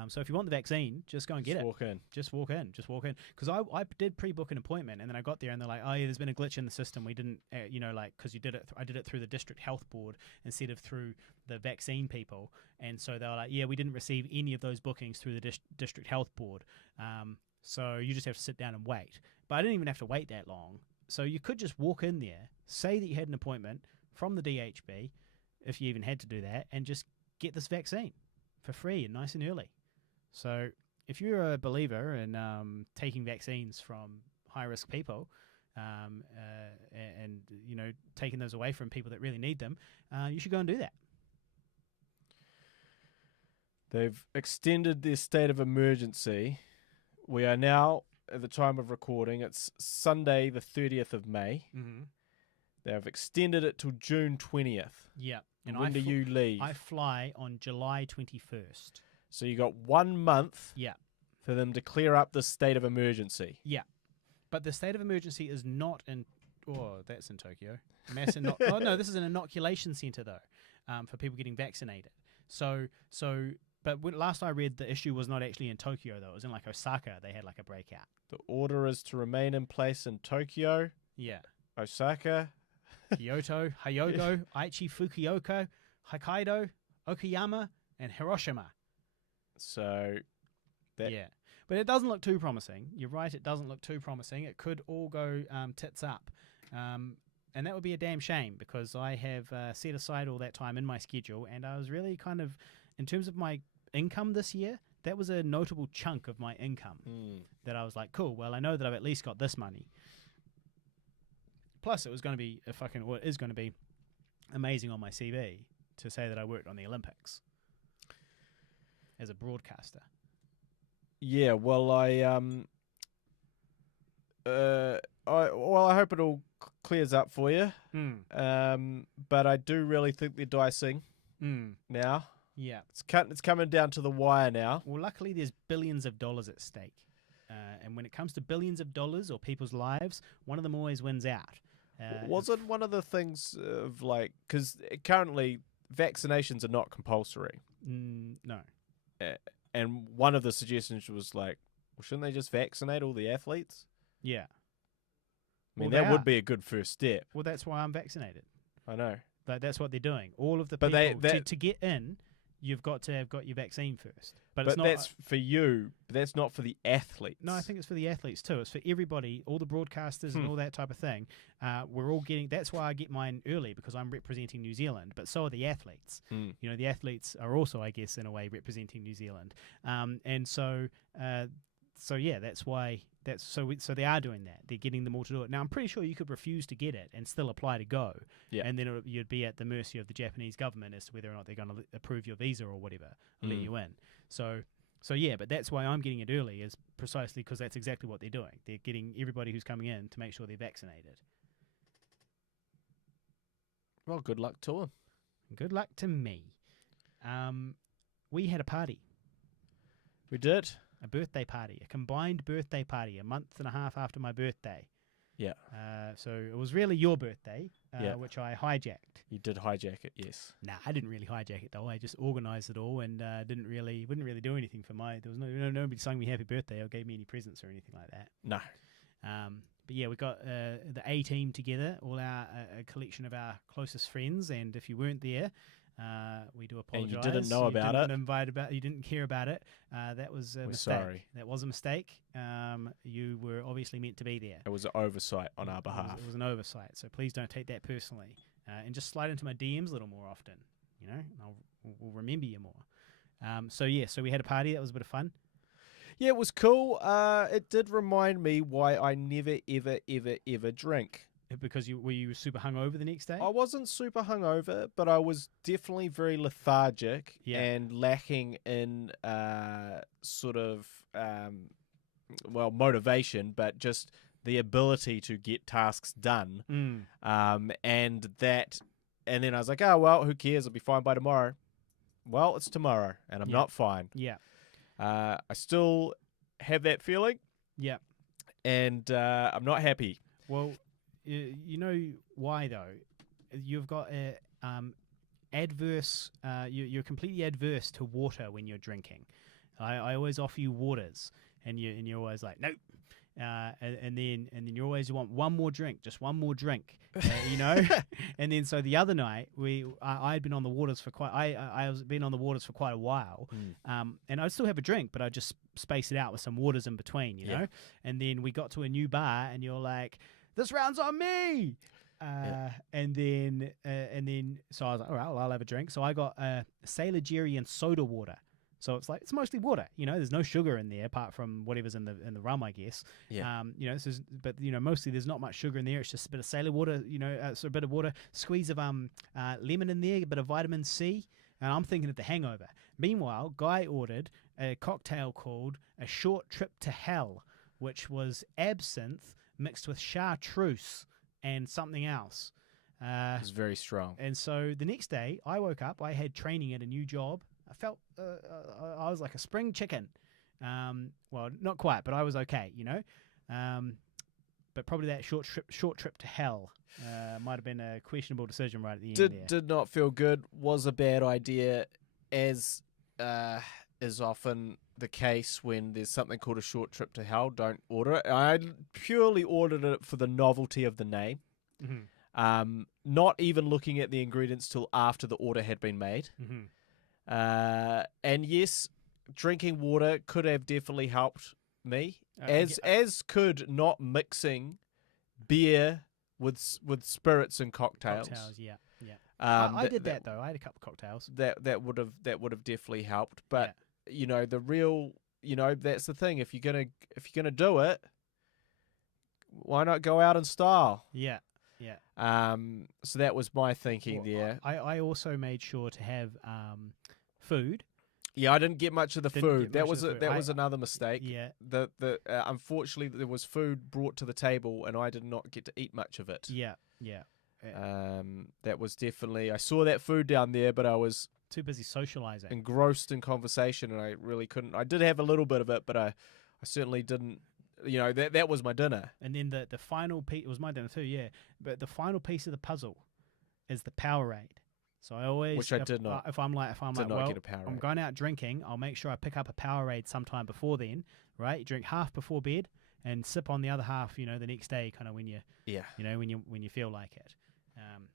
So if you want the vaccine, just go and get it. Just walk in. Because I did pre-book an appointment, and then I got there, and they're like, "Oh yeah, there's been a glitch in the system. We didn't, because you did it. I did it through the district health board instead of through the vaccine people." And so they were like, "Yeah, we didn't receive any of those bookings through the district health board. So you just have to sit down and wait." But I didn't even have to wait that long. So you could just walk in there, say that you had an appointment from the DHB, if you even had to do that, and just get this vaccine for free and nice and early. So if you're a believer in taking vaccines from high-risk people and taking those away from people that really need them, you should go and do that. They've extended their state of emergency. We are now, at the time of recording, it's Sunday the 30th of May. Mm-hmm. They have extended it till June 20th. Yeah. And when do you leave? I fly on July 21st. So you got 1 month for them to clear up the state of emergency. Yeah. But the state of emergency is not in... Oh, that's in Tokyo. Oh, no, this is an inoculation centre, though, for people getting vaccinated. But last I read, the issue was not actually in Tokyo, though. It was in, like, Osaka. They had, like, a breakout. The order is to remain in place in Tokyo. Yeah. Osaka. Kyoto, Hyogo, Aichi Fukuoka, Hokkaido, Okayama, and Hiroshima. So, yeah, but it doesn't look too promising. You're right, it doesn't look too promising. It could all go tits up, and that would be a damn shame because I have set aside all that time in my schedule, and I was really kind of, in terms of my income this year, that was a notable chunk of my income that I was like, cool, well, I know that I've at least got this money. Plus, it was going to be it is going to be amazing on my CV to say that I worked on the Olympics as a broadcaster. Yeah, well, I hope it all clears up for you. But I do really think they're dicing now. Yeah, it's coming down to the wire now. Well, luckily, there's billions of dollars at stake, and when it comes to billions of dollars or people's lives, one of them always wins out. Wasn't one of the things of like, because currently vaccinations are not compulsory. No. And one of the suggestions was like, well, shouldn't they just vaccinate all the athletes? Yeah. I mean, that would be a good first step. Well, that's why I'm vaccinated. I know. Like, that's what they're doing. All of the people, to get in, you've got to have got your vaccine first. But it's not, that's for you, but that's not for the athletes. No, I think it's for the athletes too. It's for everybody, all the broadcasters and all that type of thing. We're all getting... That's why I get mine early, because I'm representing New Zealand, but so are the athletes. The athletes are also, I guess, in a way, representing New Zealand. And so yeah, that's why... So they are doing that. They're getting them all to do it. Now, I'm pretty sure you could refuse to get it and still apply to go. Yeah. And then you'd be at the mercy of the Japanese government as to whether or not they're going to approve your visa or whatever, let you in. So yeah, but that's why I'm getting it early, is precisely because that's exactly what they're doing. They're getting everybody who's coming in to make sure they're vaccinated. Well, good luck to them. Good luck to me. We had a party. We did? A birthday party, a combined birthday party, a month and a half after my birthday. Yeah. So it was really your birthday, which I hijacked. You did hijack it, yes. Nah, I didn't really hijack it though. I just organised it all and wouldn't really do anything for there was nobody sang me happy birthday or gave me any presents or anything like that. No. But yeah, we got the A team together, all our a collection of our closest friends, and if you weren't there, we do apologise. And you didn't know about it. You didn't care about it. That was a mistake. Sorry. That was a mistake. You were obviously meant to be there. It was an oversight on our behalf. It was an oversight, so please don't take that personally. And just slide into my DMs a little more often. and we'll remember you more. So we had a party. That was a bit of fun. Yeah, it was cool. It did remind me why I never, ever, ever, ever drink. Because were you super hungover the next day? I wasn't super hungover, but I was definitely very lethargic and lacking in sort of, motivation, but just the ability to get tasks done. And then I was like, oh, well, who cares? I'll be fine by tomorrow. Well, it's tomorrow, and I'm not fine. Yeah. I still have that feeling. Yeah. And I'm not happy. Well, you know why though? You've got a adverse. You're completely adverse to water when you're drinking. I always offer you waters, and you're always like nope. And then you always want one more drink, just one more drink, And then so the other night I had been on the waters for been on the waters for quite a while, and I'd still have a drink, but I'd just space it out with some waters in between, you know. And then we got to a new bar, and you're like, "This round's on me." And then so I was like, all right, well, I'll have a drink. So I got a Sailor Jerry and soda water. So it's mostly water, There's no sugar in there apart from whatever's in the rum, I guess. Yeah. Mostly there's not much sugar in there. It's just a bit of sailor water, so a bit of water, squeeze of lemon in there, a bit of vitamin C, and I'm thinking of the hangover. Meanwhile, Guy ordered a cocktail called A Short Trip to Hell, which was absinthe mixed with chartreuse and something else. It was very strong. And so the next day, I woke up. I had training at a new job. I felt I was like a spring chicken. Well, not quite, but I was okay, But probably that short trip to hell might have been a questionable decision right at the end there. Did not feel good. Was a bad idea, as is often the case when there's something called a short trip to hell. Don't order it. I purely ordered it for the novelty of the name. Mm-hmm. Not even looking at the ingredients till after the order had been made. Mm-hmm. And yes, drinking water could have definitely helped me, as could not mixing beer with spirits and cocktails. Yeah. I did that though. I had a couple of cocktails. That would have definitely helped. But the real, that's the thing. If you're gonna do it, why not go out in style? Yeah. So that was my thinking there. I also made sure to have food. Yeah, I didn't get much of the food. That was another mistake. Yeah. Unfortunately, there was food brought to the table, and I did not get to eat much of it. Yeah. That was definitely. I saw that food down there, but I was too busy socializing, engrossed in conversation, and I really couldn't. I did have a little bit of it, but I certainly didn't. That was my dinner. And then the final piece, it was my dinner too, yeah. But the final piece of the puzzle is the Powerade. So I always, which I did not. If I'm like, get a Powerade. I'm going out drinking, I'll make sure I pick up a Powerade sometime before then, right? You drink half before bed and sip on the other half, the next day, kind of when you feel like it.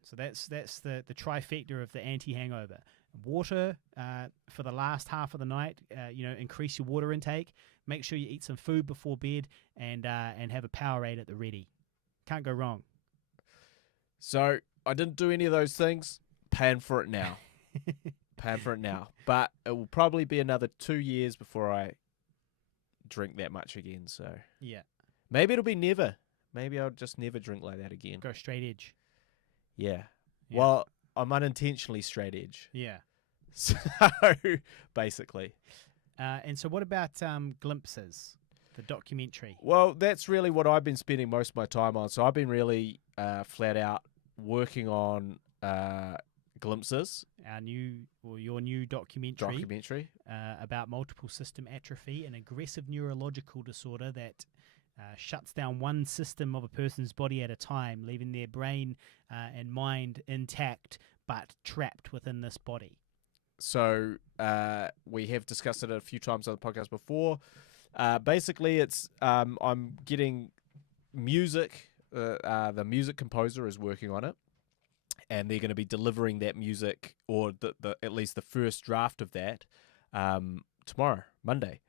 So that's the trifecta of the anti-hangover. Water for the last half of the night. Increase your water intake. Make sure you eat some food before bed, and have a Powerade at the ready. Can't go wrong. So I didn't do any of those things. Paying for it now. But it will probably be another 2 years before I drink that much again. So yeah, maybe it'll be never. Maybe I'll just never drink like that again. Go straight edge. Yeah. Well, I'm unintentionally straight edge. Yeah. So basically. And so what about Glimpses, the documentary? Well, that's really what I've been spending most of my time on. So I've been really flat out working on Glimpses. Your new documentary. About about multiple system atrophy, an aggressive neurological disorder that shuts down one system of a person's body at a time, leaving their brain and mind intact but trapped within this body. So we have discussed it a few times on the podcast before. Basically, it's I'm getting music. The music composer is working on it, and they're going to be delivering that music, or at least the first draft of that, tomorrow, Monday.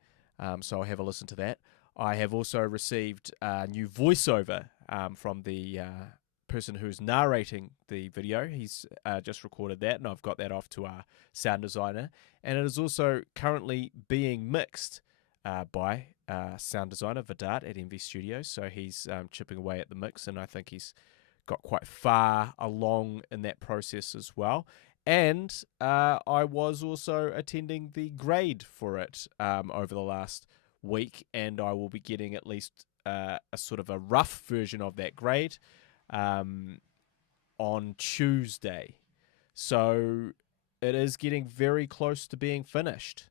So I'll have a listen to that. I have also received a new voiceover from the person who's narrating the video. He's just recorded that, and I've got that off to our sound designer. And it is also currently being mixed by sound designer Vedart at MV Studios. So he's chipping away at the mix, and I think he's got quite far along in that process as well. And I was also attending the grade for it over the last week, and I will be getting at least a sort of a rough version of that grade on Tuesday. So it is getting very close to being finished.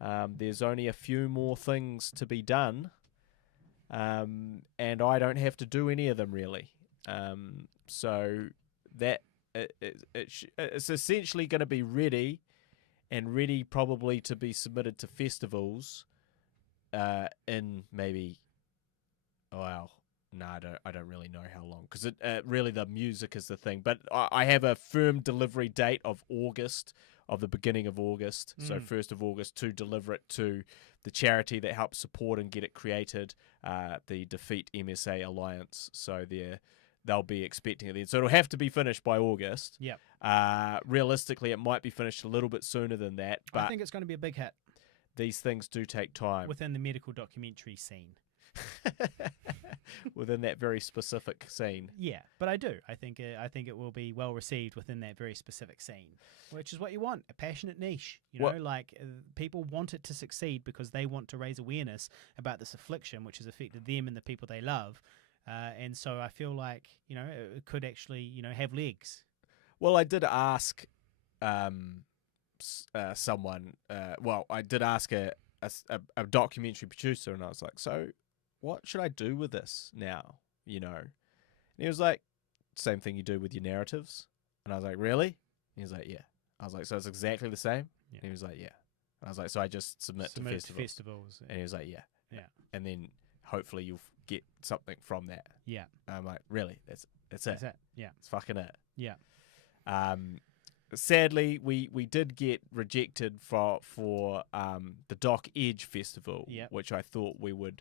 There's only a few more things to be done, and I don't have to do any of them really. So that it's essentially going to be ready probably to be submitted to festivals in maybe, well, no, I don't really know how long, because really the music is the thing. But I have a firm delivery date of August, of the beginning of August, so 1st of August, to deliver it to the charity that helps support and get it created, the Defeat MSA Alliance. So they'll be expecting it then. So it'll have to be finished by August. Yep. Realistically, it might be finished a little bit sooner than that, but I think it's going to be a big hit these things do take time. within the medical documentary scene. Within that very specific scene. Yeah, but I do. I think it will be well received within that very specific scene, which is what you want, a passionate niche. You know, people want it to succeed because they want to raise awareness about this affliction, which has affected them and the people they love. And so I feel like, it could actually, have legs. Well, I did ask someone, I did ask a documentary producer, and I was like, so what should I do with this now? And he was like, same thing you do with your narratives. And I was like, really? He was like, yeah. I was like, so it's exactly the same? Yeah. And he was like, yeah. And I was like, so I just submit to festivals. Yeah. And he was like, yeah. Yeah. And then hopefully you'll get something from that. Yeah. And I'm like, really? That's it. That's it. Yeah. It's fucking it. Yeah. Sadly, we did get rejected for the Doc Edge Festival, which I thought we would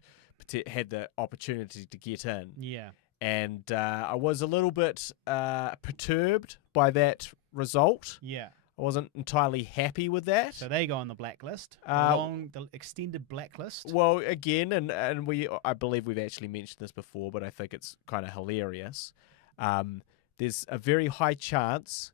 had the opportunity to get in. Yeah. And I was a little bit perturbed by that result. Yeah. I wasn't entirely happy with that. So they go on the blacklist, the extended blacklist. Well, again, and I believe we've actually mentioned this before, but I think it's kind of hilarious. There's a very high chance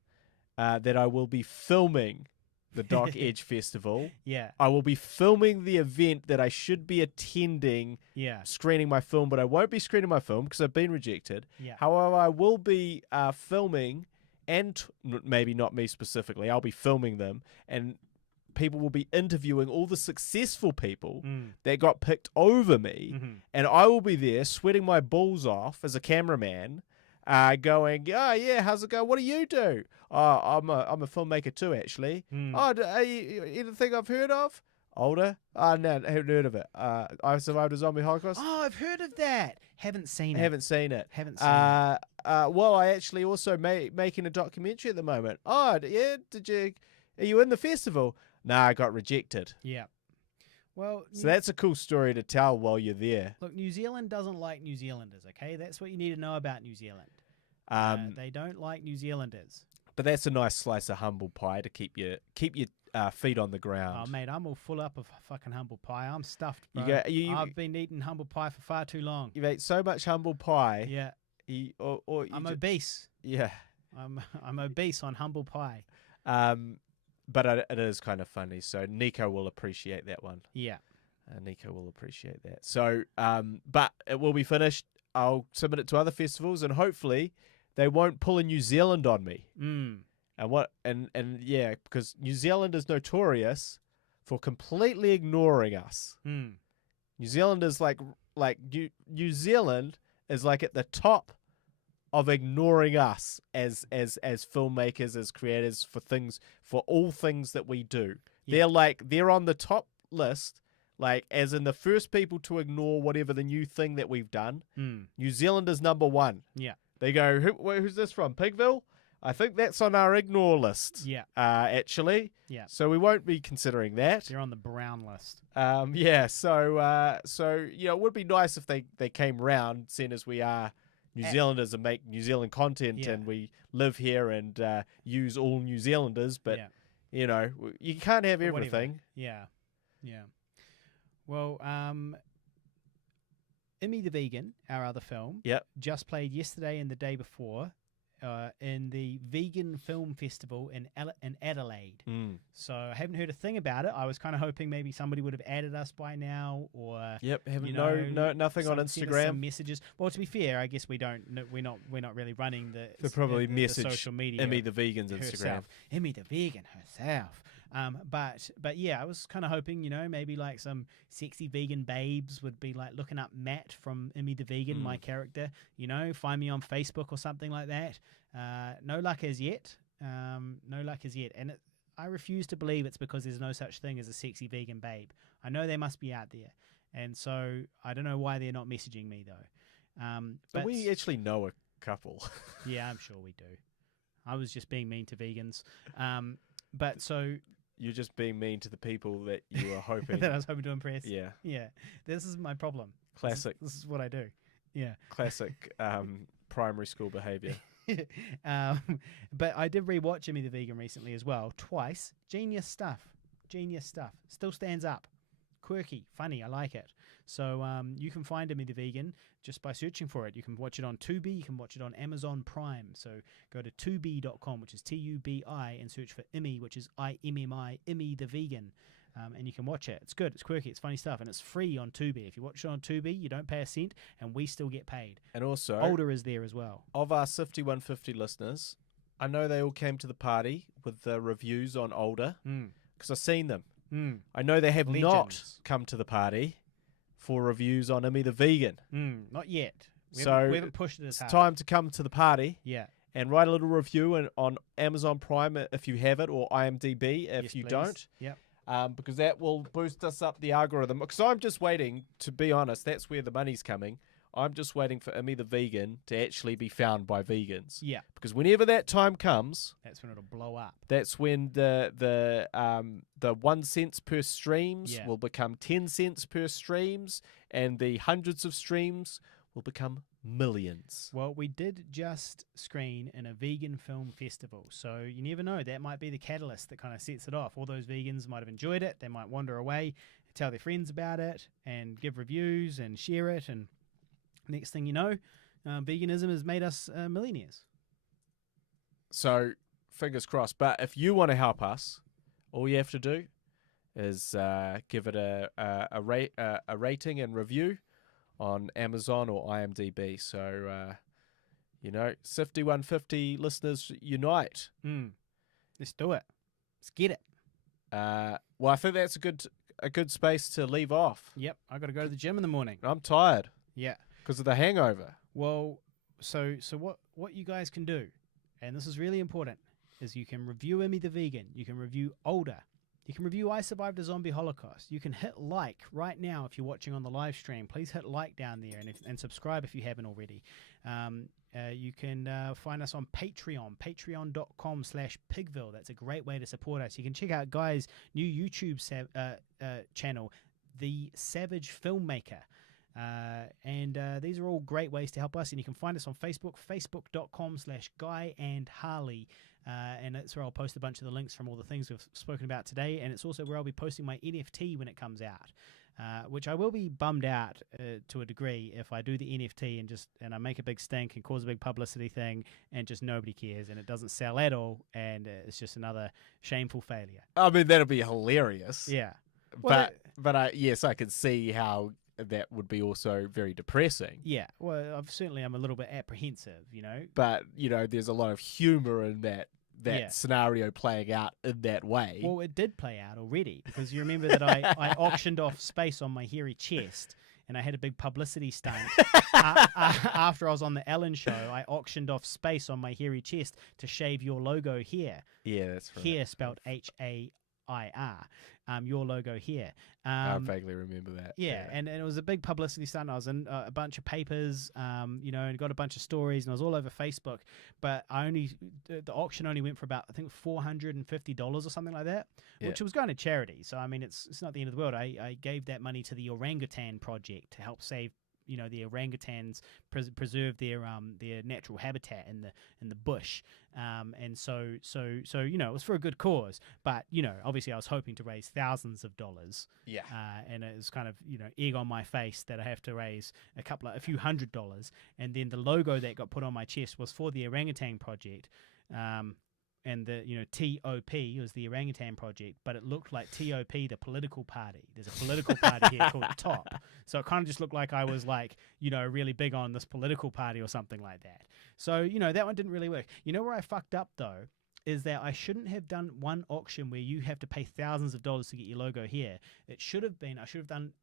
that I will be filming the Doc Edge Festival. Yeah. I will be filming the event that I should be attending, screening my film, but I won't be screening my film because I've been rejected. Yeah. However, I will be filming, and maybe not me specifically, I'll be filming them, and people will be interviewing all the successful people that got picked over me, and I will be there sweating my balls off as a cameraman, going, oh yeah, how's it going? What do you do? Oh, I'm a filmmaker too, actually. Oh, anything I've heard of? Older? Oh, no, I haven't heard of it. I survived a zombie holocaust. Oh, I've heard of that. Haven't seen it. Haven't seen it. Well, I actually also making a documentary at the moment. Oh, yeah? Are you in the festival? Nah, I got rejected. Yeah. Well, so that's a cool story to tell while you're there. Look, New Zealand doesn't like New Zealanders, okay? That's what you need to know about New Zealand. They don't like New Zealanders. But that's a nice slice of humble pie to keep your feet on the ground. Oh, mate, I'm all full up of fucking humble pie. I'm stuffed, bro. I've been eating humble pie for far too long. You've ate so much humble pie. Yeah. I'm obese. Yeah. I'm obese on humble pie. But it is kind of funny. So Nico will appreciate that one. Yeah. Nico will appreciate that. So, but it will be finished. I'll submit it to other festivals, and hopefully they won't pull a New Zealand on me. And yeah, because New Zealand is notorious for completely ignoring us. New Zealand is like New Zealand is like at the top of ignoring us as filmmakers, as creators, for all things that we do. Yeah. They're on the top list, like as in the first people to ignore whatever the new thing that we've done. New Zealand is number one. Yeah. They go, who's this from? Pigville? I think that's on our ignore list. Yeah. Actually. Yeah. So we won't be considering that. They're on the brown list. Yeah. So it would be nice if they came round, seeing as we are, New Zealanders and make New Zealand content, Yeah. and we live here and use all New Zealanders, but yeah. you know, you can't have But whatever. everything. Yeah. Yeah. Well, Immy the Vegan, our other film, Yep. just played yesterday and the day before in the Vegan Film Festival in Adelaide. So I haven't heard a thing about it. I was kind of hoping maybe somebody would have added us by now, or Yep, haven't you know, nothing on sent us Instagram. some messages. Well, to be fair, I guess we don't. We're not really running They probably the message social media. Emmy the Vegan's Instagram. Herself. Emmy the Vegan herself. But yeah, I was kind of hoping, you know, maybe like some sexy vegan babes would be like looking up Matt from Emmy the Vegan, my character, you know, find me on Facebook or something like that. No luck as yet. No luck as yet. And I refuse to believe it's because there's no such thing as a sexy vegan babe. I know they must be out there. And so I don't know why they're not messaging me though. But we actually know a couple. Yeah, I'm sure we do. I was just being mean to vegans. But so You're just being mean to the people that you are hoping. that I was hoping to impress. Yeah. Yeah. This is my problem. Classic. This is what I do. Yeah. Classic primary school behavior. But I did rewatch Emmy the Vegan recently as well, twice. Genius stuff. Genius stuff. Still stands up. Quirky, funny. I like it. So you can find Emmy the Vegan just by searching for it. You can watch it on Tubi. You can watch it on Amazon Prime. So go to tubi.com, which is TUBI, and search for Emmy, which is IMMI, Emmy the Vegan. And you can watch it. It's good. It's quirky. It's funny stuff. And it's free on Tubi. If you watch it on Tubi, you don't pay a cent, and we still get paid. And also, Older is there as well. of our Sifty 150 listeners, I know they all came to the party with the reviews on Older because I've seen them. I know they have not Legends. come to the party for reviews on Emmy the Vegan. Not yet. We So haven't pushed it as It's hard. time to come to the party Yeah. and write a little review on Amazon Prime if you have it, or IMDb if Yes, you please. don't. Yep. Because that will boost us up the algorithm. Because I'm just waiting, to be honest, that's where the money's coming. I'm just waiting for Emmy the Vegan to actually be found by vegans. Yeah. Because whenever that time comes, That's when it'll blow up. that's when the 1 cents per streams Yeah. will become 10 cents per streams, and the hundreds of streams will become millions. Well, we did just screen in a vegan film festival, so you never know. That might be the catalyst that kind of sets it off. All those vegans might have enjoyed it. They might wander away, tell their friends about it, and give reviews and share it. And next thing you know, veganism has made us millionaires. So, fingers crossed. But if you want to help us, all you have to do is give it a rating and review on Amazon or IMDb. So, Sifty 150 listeners unite. Let's do it. Let's get it. Well, I think that's a good space to leave off. Yep, I got to go to the gym in the morning. I'm tired Yeah. because of the hangover. Well, so what you guys can do, and this is really important, is you can review Emmy the Vegan. You can review Older. You can review I Survived a Zombie Holocaust. You can hit like right now if you're watching on the live stream. Please hit like down there and subscribe if you haven't already. You can find us on Patreon, patreon.com/Pigville. That's a great way to support us. You can check out Guy's new YouTube channel, The Savage Filmmaker. And these are all great ways to help us. And you can find us on Facebook, facebook.com/GuyandHarley. And that's where I'll post a bunch of the links from all the things we've spoken about today. And it's also where I'll be posting my NFT when it comes out, which I will be bummed out to a degree if I do the NFT and I make a big stink and cause a big publicity thing and just nobody cares and it doesn't sell at all and it's just another shameful failure. I mean, that'll be hilarious. Yeah. Well, But yes, I could see how that would be also very depressing. yeah. Well, I'm a little bit apprehensive, you know. But, there's a lot of humor in that Yeah. scenario playing out in that way. Well, it did play out already because you remember that I auctioned off space on my hairy chest and I had a big publicity stunt. After I was on the Ellen show, I auctioned off space on my hairy chest to shave your logo here. Yeah, that's right. Here spelled HAIR. Your logo here. I vaguely remember that. Yeah, and it was a big publicity stunt. I was in a bunch of papers, and got a bunch of stories, and I was all over Facebook. But the auction only went for about, I think, $450 or something like that, which was going to charity. So I mean, it's not the end of the world. I gave that money to the Orangutan Project to help save the orangutans preserve their natural habitat in the bush, and so it was for a good cause. But obviously I was hoping to raise thousands of dollars. Yeah. And it was kind of egg on my face that I have to raise a few $100s, and then the logo that got put on my chest was for the orangutan project. And the TOP was the Orangutan Project, but it looked like TOP, the political party. There's a political party here called TOP, so it kind of just looked like I was like really big on this political party or something like that. So that one didn't really work. Where I fucked up though is that I shouldn't have done one auction where you have to pay thousands of dollars to get your logo here. I should have done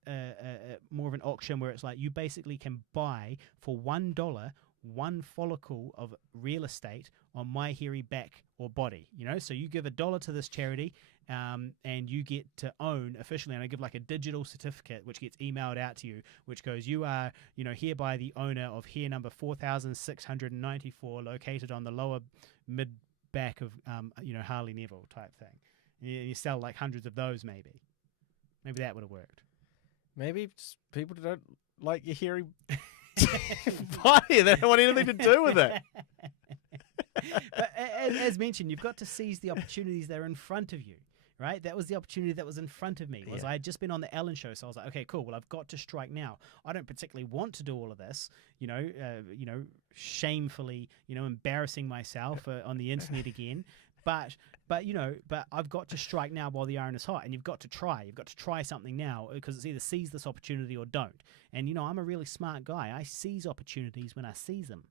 more of an auction where it's like you basically can buy for $1 one follicle of real estate on my hairy back or body, so you give $1 to this charity, and you get to own officially, and I give like a digital certificate which gets emailed out to you, which goes, you are hereby the owner of hair number 4694 located on the lower mid back of Harley Neville type thing. And you sell like hundreds of those. Maybe that would have worked. Maybe just people don't like your hairy body. They don't want anything to do with it. But as mentioned, you've got to seize the opportunities that are in front of you, right? That was the opportunity that was in front of me. I had just been on the Ellen show, so I was like, okay, cool. Well, I've got to strike now. I don't particularly want to do all of this, shamefully, embarrassing myself on the internet again. But I've got to strike now while the iron is hot, and you've got to try. You've got to try something now, because it's either seize this opportunity or don't. And I'm a really smart guy. I seize opportunities when I seize them.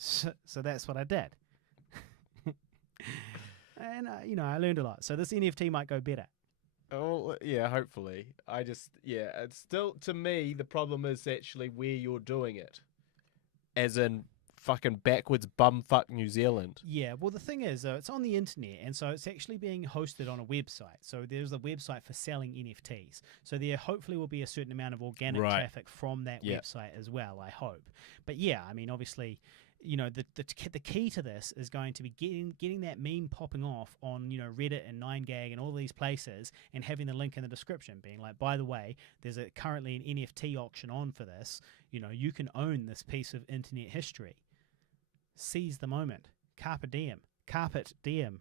So that's what I did. And I learned a lot. So this NFT might go better. Oh yeah, hopefully. It's still, to me, the problem is actually where you're doing it, as in fucking backwards bumfuck New Zealand. Yeah, well, the thing is, it's on the internet, and so it's actually being hosted on a website. So there's a website for selling NFTs. So there hopefully will be a certain amount of organic traffic from that website as well, I hope. But yeah, I mean, obviously, the key to this is going to be getting that meme popping off on Reddit and 9gag and all these places, and having the link in the description being like, by the way, there's currently an NFT auction on for this. You can own this piece of internet history. Seize the moment. Carpe diem. Carpet diem.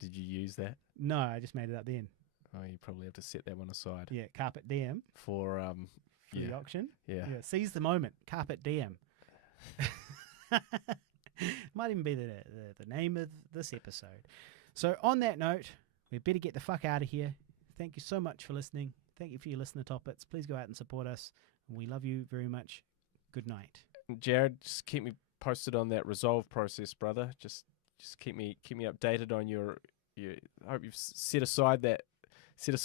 Did you use that? No, I just made it up then. Oh, you probably have to set that one aside. Yeah, carpet diem. For the auction. Yeah. Seize the moment. Carpet diem. Might even be the name of this episode. So on that note, we better get the fuck out of here. Thank you so much for listening. Thank you for your listener topics. Please go out and support us. We love you very much. Good night. Jared, just keep me posted on that resolve process, brother. Just keep me updated on your. I hope you've set aside that 7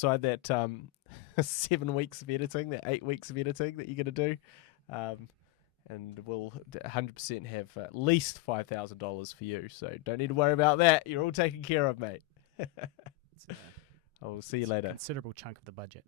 weeks of editing, that 8 weeks of editing that you're gonna do, and we'll 100% have at least $5,000 for you. So don't need to worry about that. You're all taken care of, mate. I will see you later. A considerable chunk of the budget.